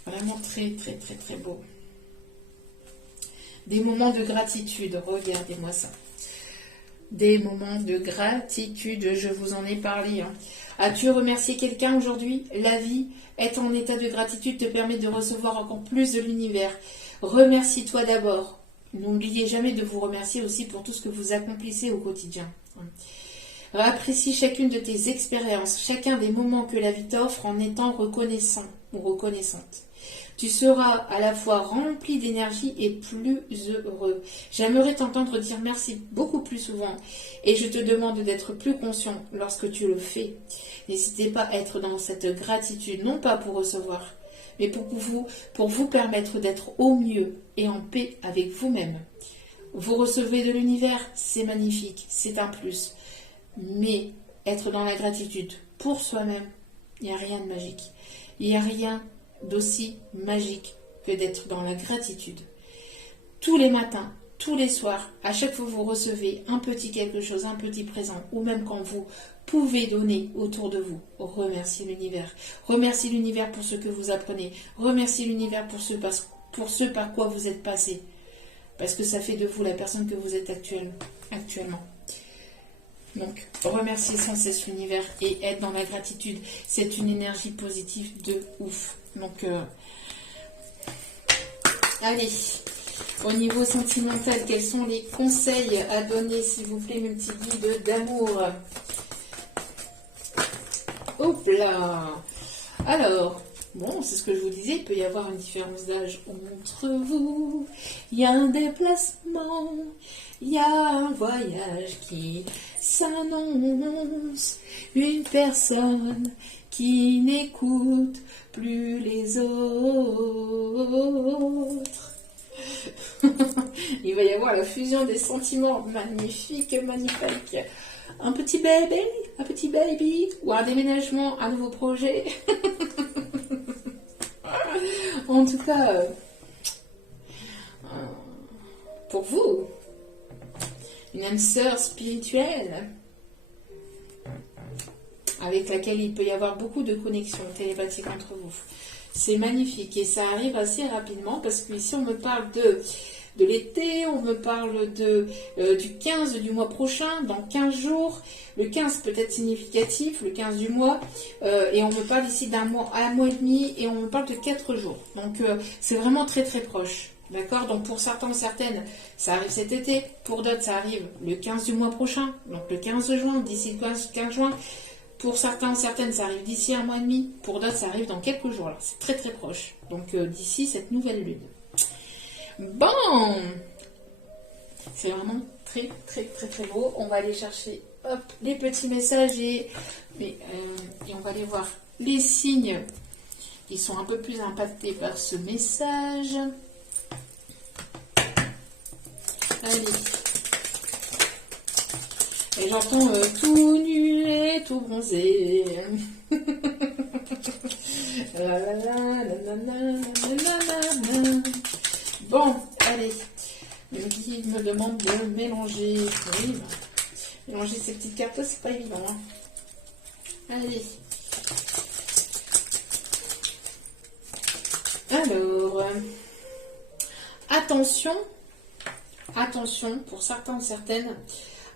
Vraiment très très très très beau. Des moments de gratitude, regardez-moi ça. Des moments de gratitude, je vous en ai parlé. Hein. As-tu remercié quelqu'un aujourd'hui? La vie, être en état de gratitude te permet de recevoir encore plus de l'univers. Remercie-toi d'abord. N'oubliez jamais de vous remercier aussi pour tout ce que vous accomplissez au quotidien. Apprécie chacune de tes expériences, chacun des moments que la vie t'offre en étant reconnaissant ou reconnaissante. Tu seras à la fois rempli d'énergie et plus heureux. J'aimerais t'entendre dire merci beaucoup plus souvent et je te demande d'être plus conscient lorsque tu le fais. N'hésitez pas à être dans cette gratitude, non pas pour recevoir, mais pour vous permettre d'être au mieux et en paix avec vous-même. Vous recevez de l'univers, c'est magnifique, c'est un plus. Mais être dans la gratitude pour soi-même, il n'y a rien de magique. Il n'y a rien d'aussi magique que d'être dans la gratitude. Tous les matins, tous les soirs, à chaque fois que vous recevez un petit quelque chose, un petit présent, ou même quand vous pouvez donner autour de vous, remerciez l'univers. Remerciez l'univers pour ce que vous apprenez. Remerciez l'univers pour ce par quoi vous êtes passé. Parce que ça fait de vous la personne que vous êtes actuellement. Donc, remerciez sans cesse l'univers et être dans la gratitude. C'est une énergie positive de ouf. Donc, allez, au niveau sentimental, quels sont les conseils à donner, s'il vous plaît, mes petits guides d'amour? Hop là! Alors, bon, c'est ce que je vous disais, il peut y avoir une différence d'âge entre vous. Il y a un déplacement, il y a un voyage qui s'annonce. Une personne qui n'écoute plus les autres. Il va y avoir la fusion des sentiments. Magnifique, magnifique. Un petit bébé, un petit baby ou un déménagement, un nouveau projet. En tout cas, pour vous, une âme sœur spirituelle avec laquelle il peut y avoir beaucoup de connexions télépathiques entre vous. C'est magnifique et ça arrive assez rapidement parce qu'ici on me parle de l'été, on me parle du 15 du mois prochain, dans 15 jours. Le 15 peut être significatif, le 15 du mois, et on me parle ici d'un mois à un mois et demi, et on me parle de 4 jours. Donc c'est vraiment très très proche. D'accord? Donc pour certains, certaines, ça arrive cet été. Pour d'autres, ça arrive le 15 du mois prochain, donc le 15 juin, d'ici le 15 juin. Pour certains, certaines, ça arrive d'ici un mois et demi. Pour d'autres, ça arrive dans quelques jours. C'est très très proche. Donc d'ici cette nouvelle lune. Bon, c'est vraiment très très très très beau. On va aller chercher hop, les petits messages et on va aller voir les signes qui sont un peu plus impactés par ce message. Allez. Et j'entends tout nu et tout bronzé. Bon, allez. Le guide me demande de mélanger. Oui, mélanger ces petites cartes, c'est pas évident. Hein. Allez. Alors, attention pour certains ou certaines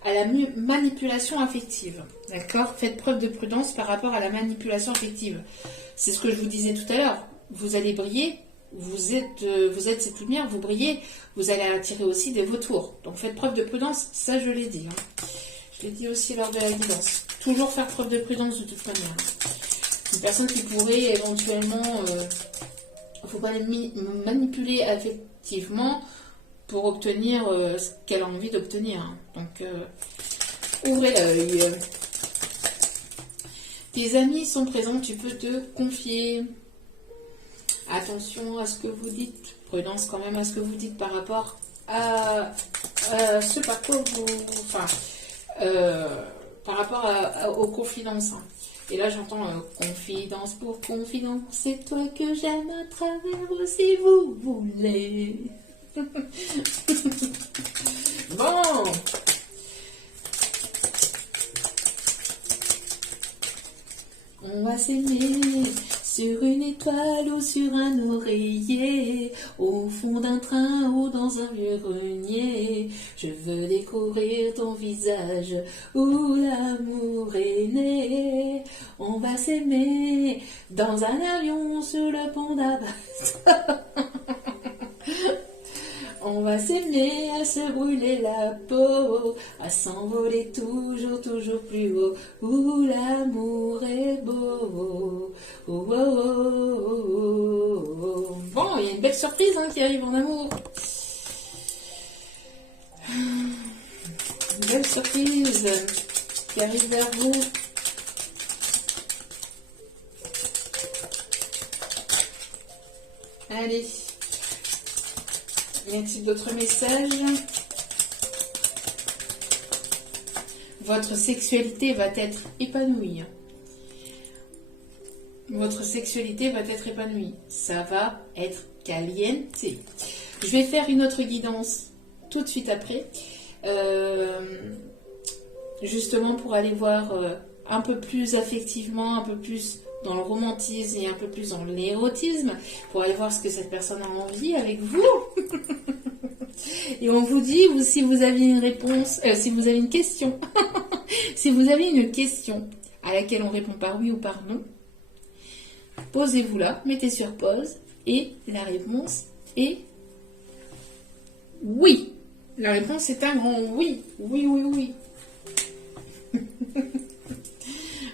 à la manipulation affective. D'accord? Faites preuve de prudence par rapport à la manipulation affective. C'est ce que je vous disais tout à l'heure. Vous allez briller. Vous êtes cette lumière, vous brillez, vous allez attirer aussi des vautours. Donc faites preuve de prudence, ça je l'ai dit. Hein. Je l'ai dit aussi lors de la guidance. Toujours faire preuve de prudence de toute manière. Une personne qui pourrait éventuellement, il ne faut pas les manipuler affectivement pour obtenir ce qu'elle a envie d'obtenir. Hein. Donc ouvrez l'œil. Tes amis sont présents, tu peux te confier. Attention à ce que vous dites, prudence quand même à ce que vous dites par rapport à ce par quoi vous... Enfin, par rapport aux confidences. Hein. Et là j'entends confidence pour confidence, c'est toi que j'aime à travers si vous voulez. Bon. On va s'aimer sur une étoile ou sur un oreiller, au fond d'un train ou dans un vieux grenier. Je veux découvrir ton visage où l'amour est né. On va s'aimer dans un avion sur le pont d'Abbas. On va s'aimer à se brûler la peau, à s'envoler toujours, toujours plus haut, où l'amour est beau. Oh, oh, oh, oh, oh. Bon, il y a une belle surprise hein, qui arrive en amour. Une belle surprise qui arrive vers vous. Allez. Y a-t-il d'autres messages? Votre sexualité va être épanouie. Votre sexualité va être épanouie. Ça va être caliente. Je vais faire une autre guidance tout de suite après. Justement pour aller voir un peu plus affectivement, un peu plus dans le romantisme et un peu plus dans l'érotisme, pour aller voir ce que cette personne a envie avec vous. Et on vous dit, si vous avez une réponse, si vous avez une question, si vous avez une question à laquelle on répond par oui ou par non, posez-vous là, mettez sur pause, et la réponse est oui. La réponse est un grand oui. Oui, oui, oui.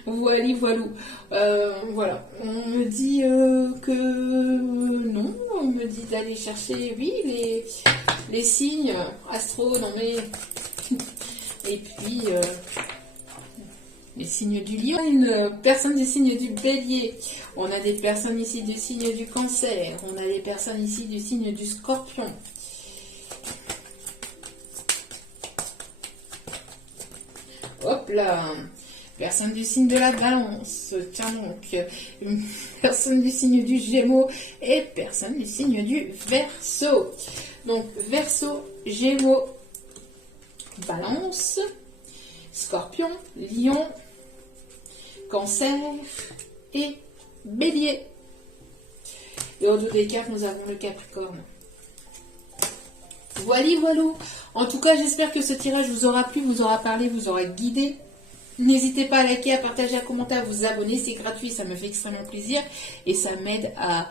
Voilà, voilà. Voilà. On me dit que non. On me dit d'aller chercher, oui, les signes astro. Non mais... Et puis... les signes du lion. Une personne des signes du bélier. On a des personnes ici du signe du cancer. On a des personnes ici du signe du scorpion. Hop là. Personne du signe de la Balance. Tiens donc, personne du signe du Gémeaux et personne du signe du Verseau. Donc, Verseau, Gémeaux, Balance, Scorpion, Lion, Cancer et Bélier. Et au dos des cartes, nous avons le Capricorne. Voilà. En tout cas, j'espère que ce tirage vous aura plu, vous aura parlé, vous aura guidé. N'hésitez pas à liker, à partager, à commenter, à vous abonner. C'est gratuit, ça me fait extrêmement plaisir. Et ça m'aide à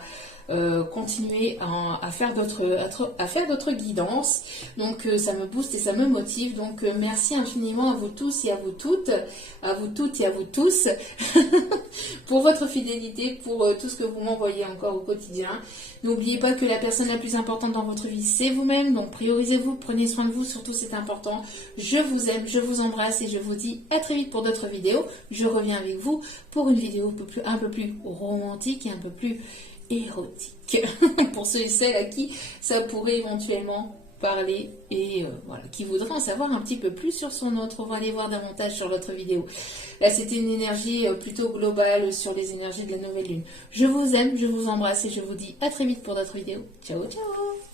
continuer à faire d'autres guidances. Donc ça me booste et ça me motive. Donc merci infiniment à vous tous et à vous toutes et à vous tous pour votre fidélité, pour tout ce que vous m'envoyez encore au quotidien. N'oubliez pas que la personne la plus importante dans votre vie, c'est vous-même. Donc priorisez-vous, prenez soin de vous, surtout c'est important. Je vous aime, je vous embrasse et je vous dis à très vite pour d'autres vidéos. Je reviens avec vous pour une vidéo un peu plus romantique et un peu plus érotique pour ceux et celles à qui ça pourrait éventuellement parler et voilà, qui voudraient en savoir un petit peu plus sur son autre. On va aller voir davantage sur l'autre vidéo. Là, c'était une énergie plutôt globale sur les énergies de la nouvelle lune. Je vous aime, je vous embrasse et je vous dis à très vite pour d'autres vidéos. Ciao, ciao!